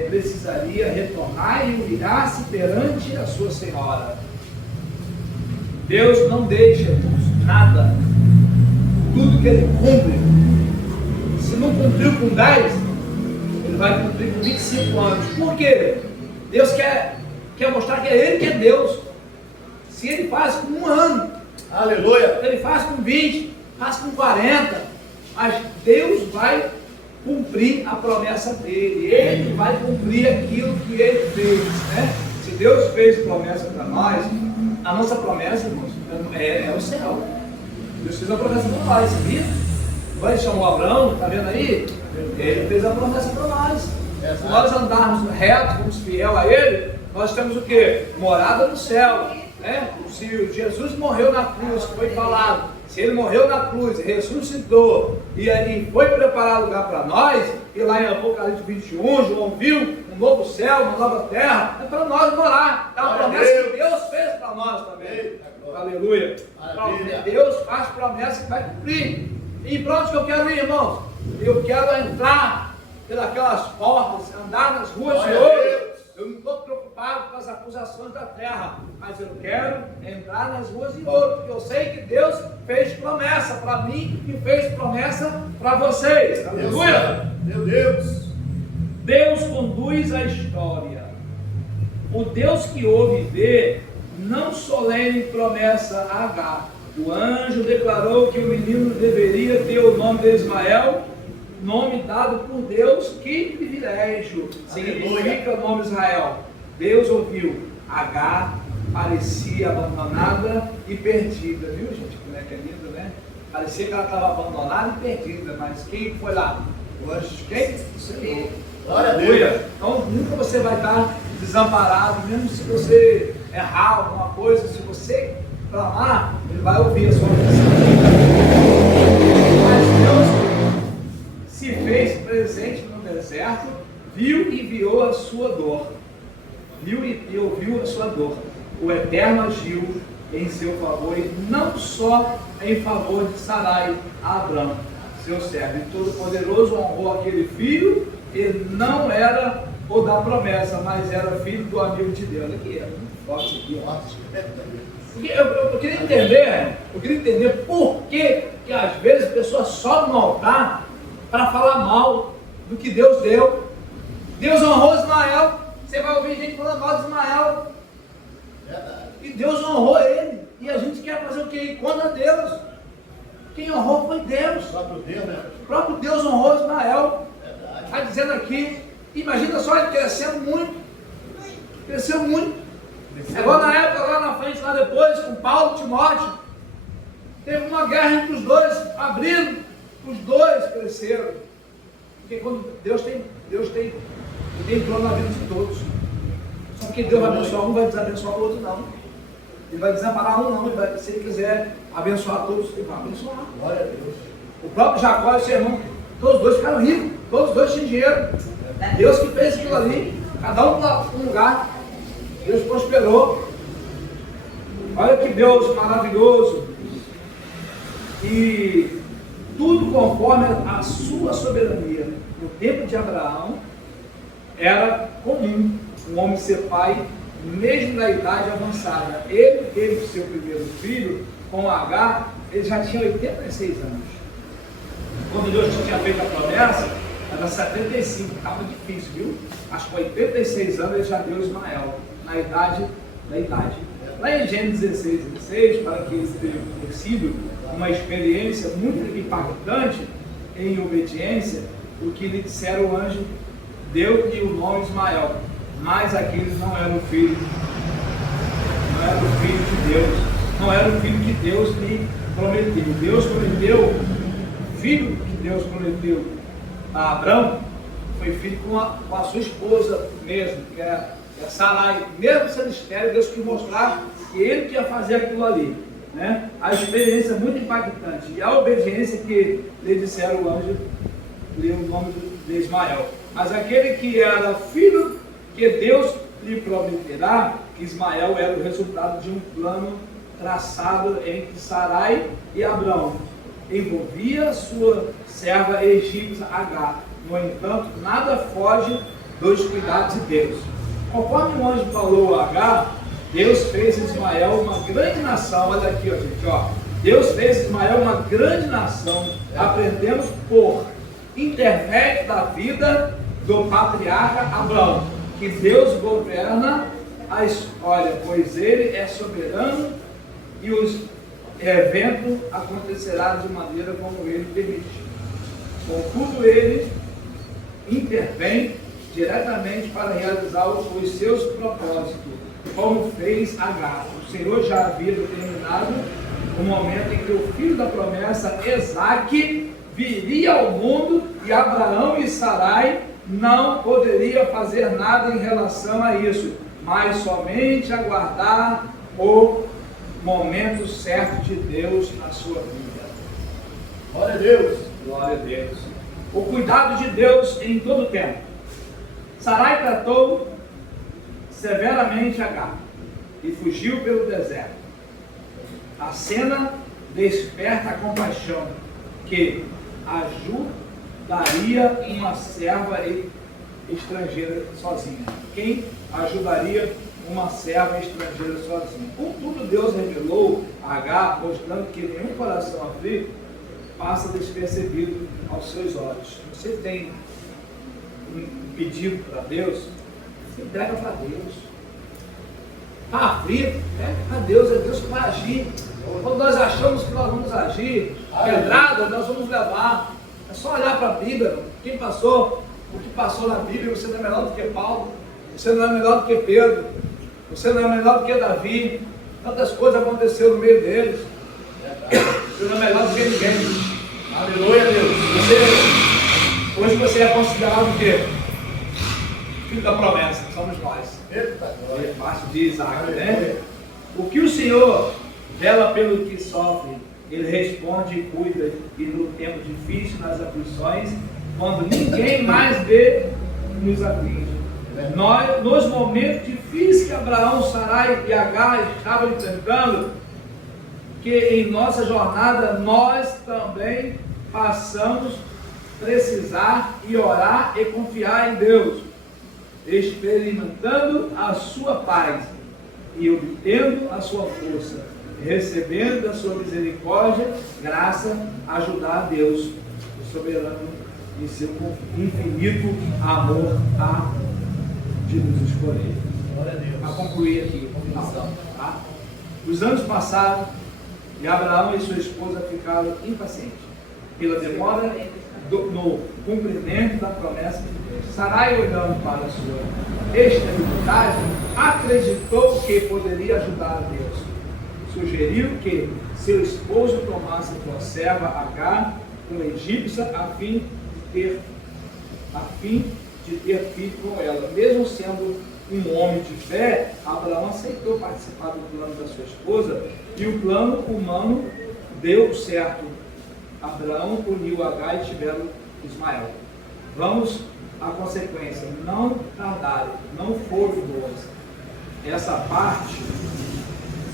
precisaria retornar e humilhar-se perante a sua senhora. Deus não deixa nada. Tudo que ele cumpre, se não cumpriu com 10, ele vai cumprir com 25 anos. Por quê? Deus quer mostrar que é ele que é Deus. Se ele faz com 1 ano, aleluia, ele faz com 20, faz com 40, mas Deus vai cumprir a promessa dele. Ele vai cumprir aquilo que ele fez, Se Deus fez promessa para nós, a nossa promessa, irmãos, É o céu. Deus fez a promessa para nós, sabia? Vai chamar Abraão, tá vendo aí? Ele fez a promessa para nós. Se nós andarmos reto, fomos fiel a Ele, nós temos o quê? Morada no céu. Né? Se Jesus morreu na cruz, foi falado, se Ele morreu na cruz, ressuscitou e aí foi preparar lugar para nós, e lá em Apocalipse 21, João viu um novo céu, uma nova terra, é para nós morar. É uma promessa que Deus fez para nós também. Aleluia. Deus faz promessa que vai cumprir. E para onde que eu quero ir, irmãos? Eu quero entrar pelas portas, andar nas ruas de ouro. Eu não estou preocupado com as acusações da terra, mas eu quero entrar nas ruas de ouro, porque eu sei que Deus fez promessa para mim e fez promessa para vocês. Aleluia! Meu Deus! Deus conduz a história. O Deus que ouve e vê não solene promessa a Agar. O anjo declarou que o menino deveria ter o nome de Ismael, nome dado por Deus. Que privilégio significa o nome Israel. Deus ouviu. Agar parecia abandonada e perdida, viu, gente? Como é que é lindo, né? Parecia que ela estava abandonada e perdida, mas quem foi lá? O anjo de quem? O Senhor. Glória a Deus. Então nunca você vai estar desamparado, mesmo se você errar alguma coisa, se você clamar, Ele vai ouvir a sua oração. Mas Deus se fez presente no deserto, viu e enviou a sua dor. Viu e ouviu a sua dor. O Eterno agiu em seu favor, e não só em favor de Sarai, a Abrão, seu servo. E Todo-Poderoso honrou aquele filho, ele não era o da promessa, mas era filho do amigo de Deus. Olha aqui, é muito forte aqui, ó. Eu queria entender por que às vezes a pessoa sobe no altar para falar mal do que Deus deu. Deus honrou Ismael. Você vai ouvir gente falando mal de Ismael. E Deus honrou ele. E a gente quer fazer o quê? Ir contra Deus. Quem honrou foi Deus. O próprio Deus, né? O próprio Deus honrou Ismael. Está dizendo aqui. Imagina só ele crescendo muito. Cresceu muito. Agora na época, lá na frente, lá depois, com Paulo e Timóteo, teve uma guerra entre os dois, abrindo, os dois cresceram. Porque quando Deus tem plano na vida de todos. Só que Deus vai abençoar um, vai desabençoar o outro não. Ele vai desamparar um não, se ele quiser abençoar todos, ele vai abençoar. Glória a Deus. O próprio Jacó e seu irmão, todos os dois ficaram ricos, todos os dois tinham dinheiro. Deus que fez aquilo ali, cada um para um lugar. Deus prosperou. Olha que Deus maravilhoso. E tudo conforme a sua soberania. No tempo de Abraão, era comum um homem ser pai, mesmo na idade avançada. Ele teve seu primeiro filho com Agar, ele já tinha 86 anos. Quando Deus tinha feito a promessa, era 75, estava difícil, viu? Acho que com 86 anos ele já deu Ismael, na idade da idade. Lá em Gênesis 16, para que isso tenha sido uma experiência muito impactante em obediência, o que lhe disseram o anjo, deu-lhe o nome Ismael, mas aquele não era o filho, não era o filho de Deus, não era o filho que Deus lhe prometeu. Deus prometeu, o filho que Deus prometeu a Abrão, foi filho com a sua esposa mesmo, que é Sarai. Mesmo sendo estéril, Deus quis mostrar que ele que ia fazer aquilo ali, né? A experiência é muito impactante, e a obediência que lhe disseram o anjo, deu o nome de Ismael. Mas aquele que era filho que Deus lhe prometerá, Ismael era o resultado de um plano traçado entre Sarai e Abrão. Envolvia sua serva egípcia Agar. No entanto, nada foge dos cuidados de Deus. Conforme o anjo falou a Agar, Deus fez Ismael uma grande nação. Olha aqui, ó, gente, ó. Deus fez Ismael uma grande nação. Aprendemos por intermédio da vida do patriarca Abraão, que Deus governa a história, pois Ele é soberano e os eventos acontecerão de maneira como Ele permite. Contudo, Ele intervém diretamente para realizar os seus propósitos, como fez Agar. Senhor já havia determinado o momento em que o filho da promessa, Isaque, viria ao mundo e Abraão e Sarai não poderiam fazer nada em relação a isso, mas somente aguardar o momento certo de Deus na sua vida. Glória a Deus. Glória a Deus. O cuidado de Deus em todo o tempo. Sarai tratou severamente Agar e fugiu pelo deserto. A cena desperta a compaixão que ajudaria uma serva estrangeira sozinha. Quem ajudaria uma serva estrangeira sozinha? Contudo, Deus revelou a Agar, mostrando que nenhum coração aflito passa despercebido aos seus olhos. Você tem um pedido para Deus, se entrega para Deus. Está aflito, entrega para Deus, é Deus que vai agir. Quando nós achamos que nós vamos agir, pedrada, nós vamos levar. É só olhar para a Bíblia. Quem passou o que passou na Bíblia, você não é melhor do que Paulo, você não é melhor do que Pedro, você não é melhor do que Davi. Tantas coisas aconteceram no meio deles. Você não é melhor do que ninguém. Aleluia, Deus. Hoje você é considerado o quê? Filho da promessa, somos nós. Eita, glória. É parte de Isaac, né? O que o Senhor vela pelo que sofre, Ele responde e cuida, e no tempo difícil, nas aflições, quando ninguém mais vê, nos aflige. Nos momentos difíceis que Abraão, Sarai e Agar estavam enfrentando, que em nossa jornada nós também passamos precisar e orar e confiar em Deus, experimentando a sua paz e obtendo a sua força, recebendo da sua misericórdia, graça, ajudar a Deus, o soberano, em seu infinito amor de nos escolher. Glória a Deus. Para concluir aqui, tá? Os anos passaram e Abraão e sua esposa ficaram impacientes pela demora no cumprimento da promessa de Deus. Sarai, olhando para a sua esterilidade, acreditou que poderia ajudar a Deus. Sugeriu que seu esposo tomasse sua serva Agar, uma egípcia, a fim de ter filho com ela. Mesmo sendo um homem de fé, Abraão aceitou participar do plano da sua esposa e o plano humano deu certo. Abraão uniu Agar e tiveram Ismael. Vamos à consequência. Não tardaram, não foram boas. Essa parte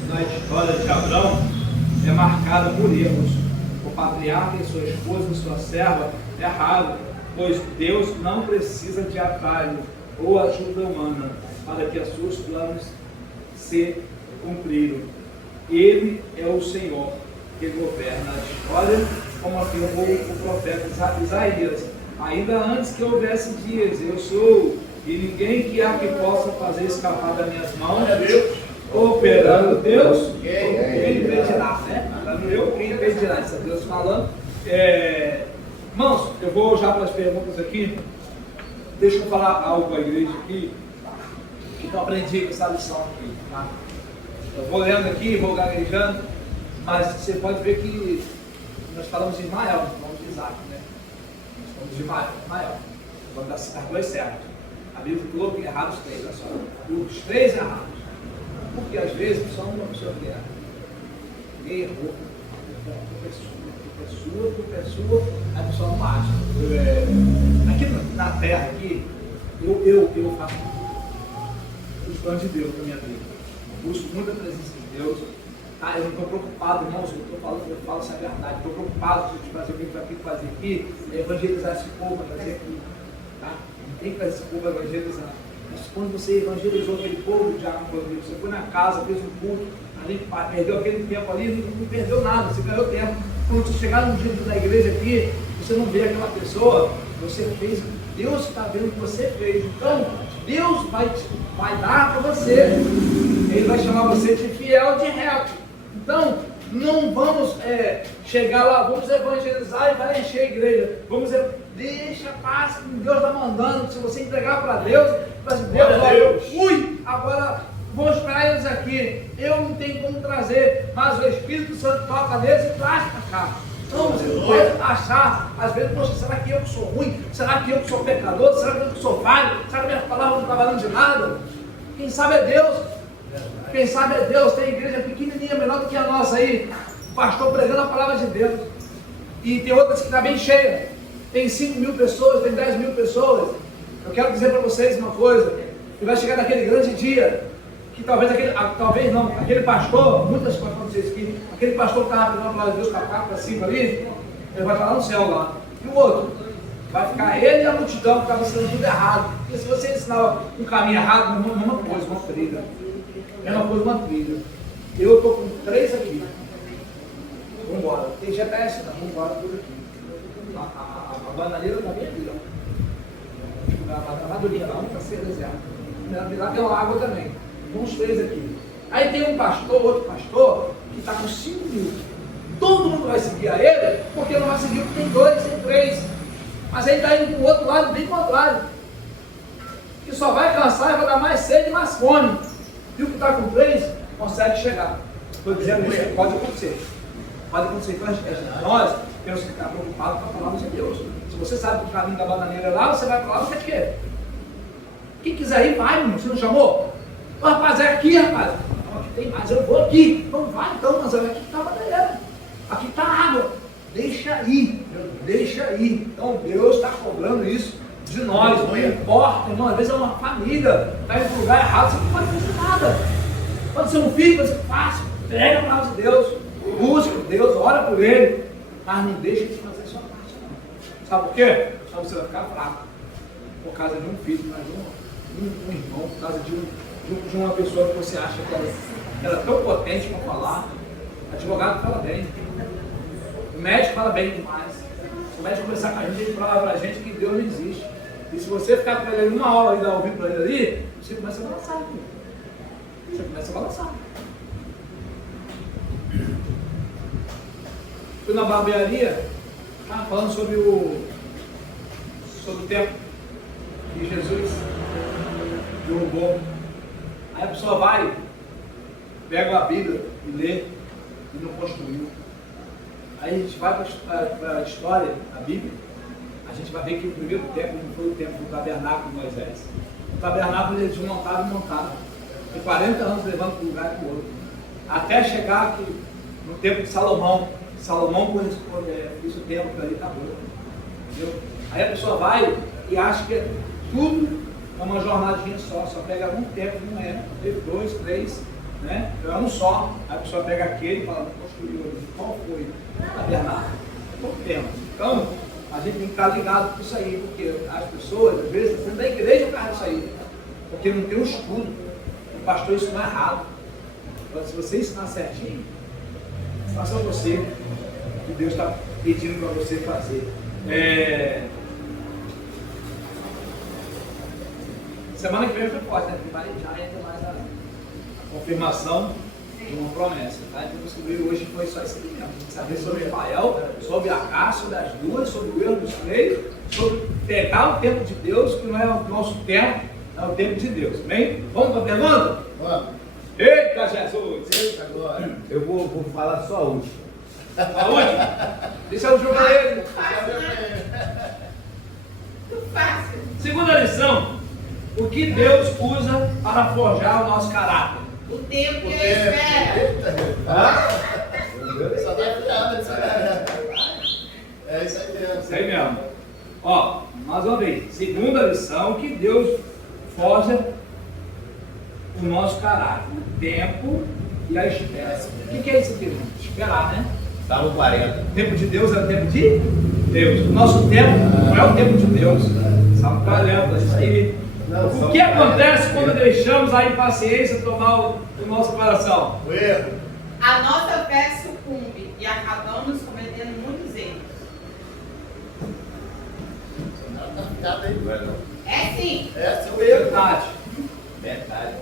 da história de Abraão é marcada por erros. O patriarca e sua esposa e sua serva erraram, pois Deus não precisa de atalho ou ajuda humana para que os seus planos se cumpriram. Ele é o Senhor que governa a história, como afirmou o profeta Isaías. Ainda antes que houvesse dias, eu sou, e ninguém que há que possa fazer escapar das minhas mãos. Operando Deus, quem impedirá, né? Eu, quem impedirá? Isso é Deus falando. Irmãos, eu vou já para as perguntas aqui. Deixa eu falar algo à igreja aqui, que eu aprendi com essa lição aqui, tá? Eu vou lendo aqui, vou gaguejando, mas você pode ver que nós falamos de Ismael, não falamos de Isaac, né? Nós falamos de Ismael. Vamos dar as dois certos. A Bíblia falou que erraram os três, olha só. Os três errados. Porque às vezes só uma pessoa que erra. Ninguém errou. Culpa é sua, a pessoa não acha. Aqui na terra, aqui, eu faço os planos de Deus na minha vida. Eu busco muita presença de Deus. Ah, eu não estou preocupado, irmãos, eu falo essa verdade. Estou preocupado de fazer o que eu tenho que fazer aqui, evangelizar esse povo, trazer aqui. Tá? Não tem que fazer esse povo evangelizar. Mas quando você evangelizou aquele povo, Diácono Rodrigo, você foi na casa, fez um culto, ali, perdeu aquele tempo ali, não perdeu nada, você ganhou tempo. Quando você chegar num dia da igreja aqui, você não vê aquela pessoa, você fez, Deus está vendo o que você fez. Então, Deus vai dar para você. Ele vai chamar você de fiel, de reto. Então, não vamos chegar lá, vamos evangelizar e vai encher a igreja. Deixa a paz que Deus está mandando. Se você entregar para Deus, Deus, fui, agora vou esperar eles aqui. Eu não tenho como trazer, mas o Espírito Santo toca neles e traz para cá. Então você pode achar, às vezes, poxa, será que eu que sou ruim? Será que eu que sou pecador? Será que eu que sou falho? Será que minha palavra não está valendo de nada? Quem sabe é Deus. Quem sabe é Deus. Tem igreja pequenininha, menor do que a nossa aí. O pastor pregando a palavra de Deus. E tem outras que está bem cheia. Tem 5.000 pessoas, tem 10.000 pessoas. Eu quero dizer para vocês uma coisa. Que vai chegar naquele grande dia. Que talvez aquele pastor, muitas coisas para vocês aqui, aquele pastor que estava pregando a palavra de Deus com a capa 5 ali, ele vai estar lá no céu lá. E o outro? Vai ficar ele e a multidão que estava ensinando tudo errado. Porque se você ensinar um caminho errado, não é uma coisa, uma trilha. É uma coisa, uma trilha. Eu estou com 3 aqui. Vamos embora. Tem GPS, tá? Vamos embora tudo aqui. A bananeira está bem aqui, ó. A madurinha lá, não está sendo deserta. Lá tem uma água também. Uns 3 aqui. Aí tem um pastor, outro pastor, que está com 5.000. Todo mundo vai seguir a ele, porque não vai seguir porque tem 2, tem 3. Mas aí está indo para o outro lado, bem contrário. Que só vai cansar e vai dar mais sede e mais fome. E o que está com 3 consegue chegar. Estou dizendo isso, pode acontecer. Pode acontecer. Então, nós temos que ficar preocupados com a palavra de Deus. Se você sabe que o caminho da bananeira é lá, você vai para lá, você quer. Quem quiser ir, vai, meu. Você não chamou? Ô, rapaz, é aqui, rapaz. Não, aqui tem mais, eu vou aqui. Não vai então, mas aqui está a bananeira. Aqui está a água. Deixa ir. Deixa ir. Então Deus está cobrando isso de nós. Não importa, irmão. Às vezes é uma família. Está indo para o lugar errado, você não pode fazer nada. Pode ser um filho, pode ser fácil. Pega a palavra de Deus. Busca Deus, ora por Ele. Mas não deixa de fazer a sua parte, não. Sabe por quê? Senão você vai ficar fraco. Por causa de um filho, mas de um irmão, por causa de uma pessoa que você acha que ela é tão potente para falar. O advogado fala bem. O médico fala bem demais. Se o médico conversar com a gente, ele fala para a gente que Deus não existe. E se você ficar com ele 1 hora e dar ouvido para ele ali, você começa a balançar. Você começa a balançar. Fui na barbearia, falando sobre o tempo que Jesus derrubou. Aí a pessoa vai, pega a Bíblia e lê e não construiu. Aí a gente vai para a história, a Bíblia, a gente vai ver que o primeiro tempo não foi o tempo do tabernáculo de Moisés. O tabernáculo eles montavam e montavam. Tem 40 anos levando para um lugar e para o outro. Até chegar aqui no tempo de Salomão. Salomão fez o templo que ali acabou. Entendeu? Aí a pessoa vai e acha que tudo é uma jornadinha só pega um tempo, não é. Teve 2, 3, né? É um só. Aí a pessoa pega aquele e fala, construiu ali. Qual foi? O tabernáculo. Qual tempo? Então, a gente tem que estar ligado com isso aí, porque as pessoas, às vezes, estão dentro da igreja por causa disso aí. Porque não tem um estudo. O pastor ensinou errado. Então, se você ensinar certinho, faça você o que Deus está pedindo para você fazer. Semana que vem foi forte, né? Porque já entra mais a confirmação de uma promessa. Tá? Então, descobrir hoje foi só isso aqui mesmo. Saber sobre Israel, sobre Acá, sobre as duas, sobre o erro dos 3, sobre pegar o tempo de Deus, que não é o nosso tempo, é o tempo de Deus. Amém? Vamos para a pergunta? Vamos. Eita, Jesus! Eita, glória! Eu vou falar só a última. A última? Deixa eu jogar para ele. Fácil. Segunda lição. O que Deus usa para forjar o nosso caráter? O tempo e a espera. Só tá virando essa galera. É isso aí mesmo. Isso aí mesmo. Ó, mais uma vez. Segunda lição, que Deus forja o nosso caráter. O tempo e a espera. O que é isso aqui? Esperar, né? Está no 40. O tempo de Deus é o tempo de Deus. O nosso tempo não é o tempo de Deus. Salmo 40, isso aí. O que acontece quando deixamos a impaciência tomar o nosso coração? O erro. A nossa fé sucumbe e acabamos cometendo muitos erros. Tá ficado aí. Não é não. É sim. É seu erro. Verdade. Verdade.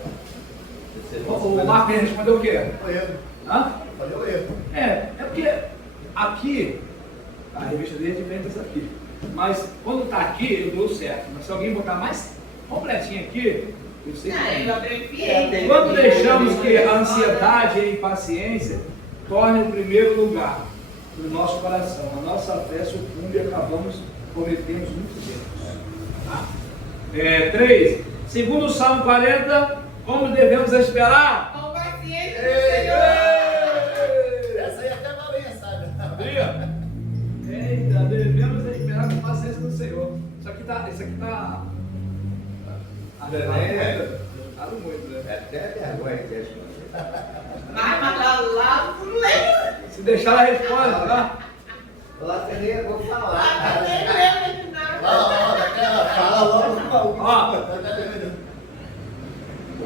O Marcos respondeu o quê? O erro. Hã? Falei o erro. É porque aqui, a revista dele é diferente dessa aqui. Mas quando está aqui, eu dou certo. Mas se alguém botar mais completinho aqui, Eu sei que Não, tem. eu abreviei. Quando deixamos que a ansiedade e a impaciência tornem o primeiro lugar no nosso coração, a nossa fé sucumbe e cometemos muitos erros. Tá? 3. Segundo o Salmo 40, como devemos esperar? Com paciência do Senhor. Essa aí até Maria sabe. Sabia? Eita, devemos esperar com paciência no Senhor. Isso aqui tá. Falo muito, né? É até vergonha de responder. Mas lá, não lembro. Se deixar ela responde, tá? Lá também eu vou Lá falar. também lembro de nada. Fala logo. Ó,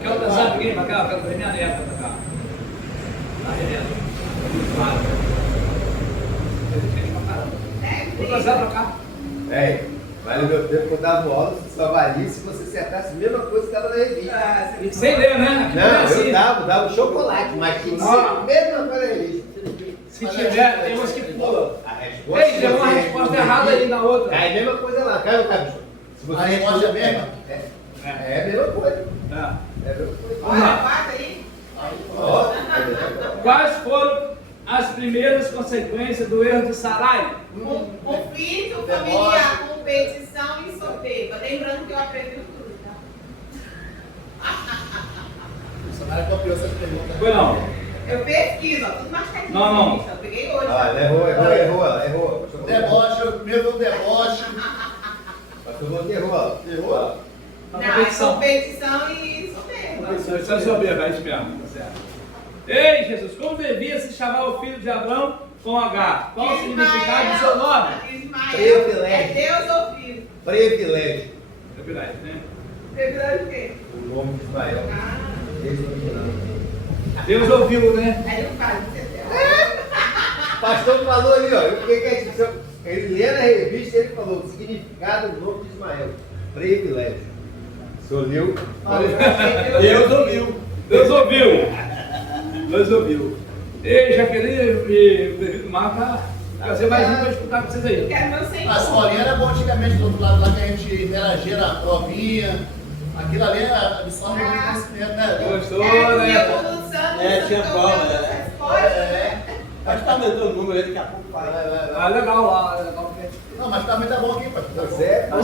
quero dançar pra quem? Pra cá, quero ver minha neta pra cá. Tá, Renata? Vou dançar pra cá. Vale o meu tempo que eu dava aula, só valia se você acertasse a mesma coisa que estava na revista. Sem ler, né? Aqui Não, é assim. eu dava chocolate, mas tinha que ser a mesma coisa na revista. Se tiver, tem umas que pulam. A resposta. Ei, deu uma resposta errada ali na outra. Cai a mesma coisa lá, cai ou cai? Se você A resposta é a mesma? É a mesma coisa. É. É a mesma coisa. Vamos lá. Guarda aí. Ó, Quais foram as primeiras consequências do erro de Sarai? Conflito familiar, competição e soberba. Lembrando que eu aprendi tudo, tá? O Samara copiou essa pergunta. Foi não. Eu pesquiso, ó, tudo marcadinho. Não. Eu peguei hoje. ela errou. Deboche, o primeiro deboche. Mas todo mundo errou. Errou? Na Não, é competição. competição e soberba. Competição e soberba, vai esperar. Tá certo. Ei, Jesus, como devia se chamar o filho de Abraão com H? Qual o significado do seu nome? Ismael Privilégio. é Deus ou filho? Privilégio. É verdade, né? Privilégio o quê? O nome de Ismael. Ah, Desde o original. Deus ouviu, né? aí não faz, você O pastor falou ali, ó. Ele lê na revista e ele falou o significado do nome de Ismael. Privilégio. O senhor leu? Deus ouviu. Deus ouviu. Ei, Jaqueline e o David Marco, tá fazer mais um para escutar com vocês aí. Eu quero meu senhor. A escolinha era bom antigamente do outro lado lá que a gente interagia na provinha. Aquilo ali era a missão de conhecimento, né? Gostou, Tinha né? tudo santo, É, tinha prova, né? É. Acho que tá aumentando o número aí, daqui a pouco Vai. Ah, legal lá, legal. Não, mas também tá bom aqui, pai. Tá bom. Você é a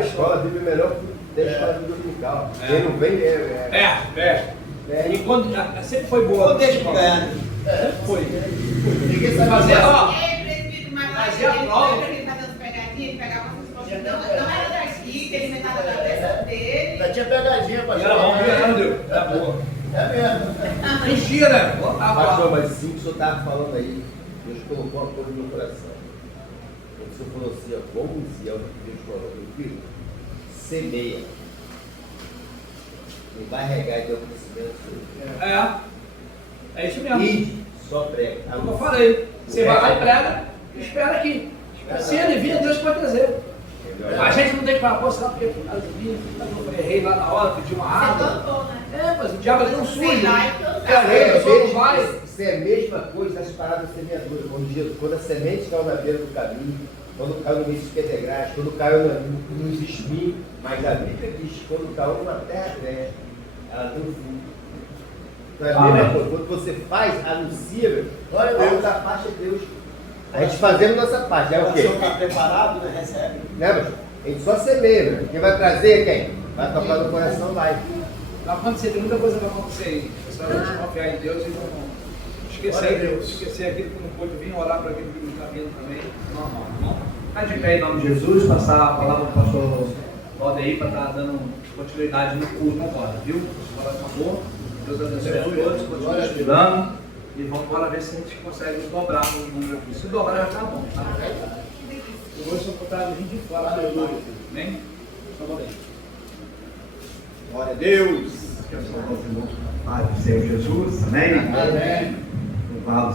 escola vive melhor que a escola de dominical. Quem não vem E quando, sempre foi boa. Ou deixa eu ganhar. Sempre foi. Ninguém sabe Fazer, fazer. ó. Ei, presbítero, mas Fazia a prova. ele fazendo pegadinha, ele pegava umas respostas. Não era daqui, que ele inventava da cabeça dele. Ainda tinha pegadinha, E pastor. era bom, não deu. Era boa. É mesmo. Enchia, né? Botava Pastor, lá. mas sim que o senhor estava falando aí, Deus colocou uma coisa no meu coração. Quando o senhor falou assim, ó, como Ziel, Deus falou, meu filho, semeia. Não vai regar e ter o crescimento. É isso mesmo. E só prega. Como eu falei, você vai lá e prega, espera aqui. Se ele vir, Deus pode trazer. A gente não tem que falar, pô, será porque eu errei lá na hora, pedi uma Você água. cantou, né? Mas o diabo é tão sujo. Sei lá, então. Cara, a pessoa não vai. Isso é a mesma coisa das paradas semeadoras. Quando a semente caiu na beira do caminho, quando caiu no meio dos pedregais, quando caiu nos espinhos, mas a Bíblia diz que quando caiu numa terra fértil, ela deu fruto. Então é a mesma coisa. Quando você faz, anuncia, Glória a Deus. da parte de Deus. A gente fazendo nossa parte, é o quê? O está preparado, né? Recebe. Né, mas a gente só semeia, né? Quem vai trazer é quem? Vai tocar no coração, vai. Vai acontecer, tem muita coisa que vai acontecer aí. Você vai confiar em Deus e não esquecer aquilo que não pôde vir, orar para aquilo que não está vindo também. Normal, tá bom? Vai de pé em nome de Jesus, passar a palavra para o pastor Valdeir para estar dando continuidade no culto agora, viu? A escola acabou. Deus abençoe a todos, continue estudando. E vamos embora ver se a gente consegue dobrar o número aqui. Se dobrar já está bom, tá? Hoje eu vou botar o vídeo de fora, aleluia. Amém? Só vou ler. Glória a Deus. Que é o Senhor, Pai do Senhor Jesus. Amém. Amém. Louvado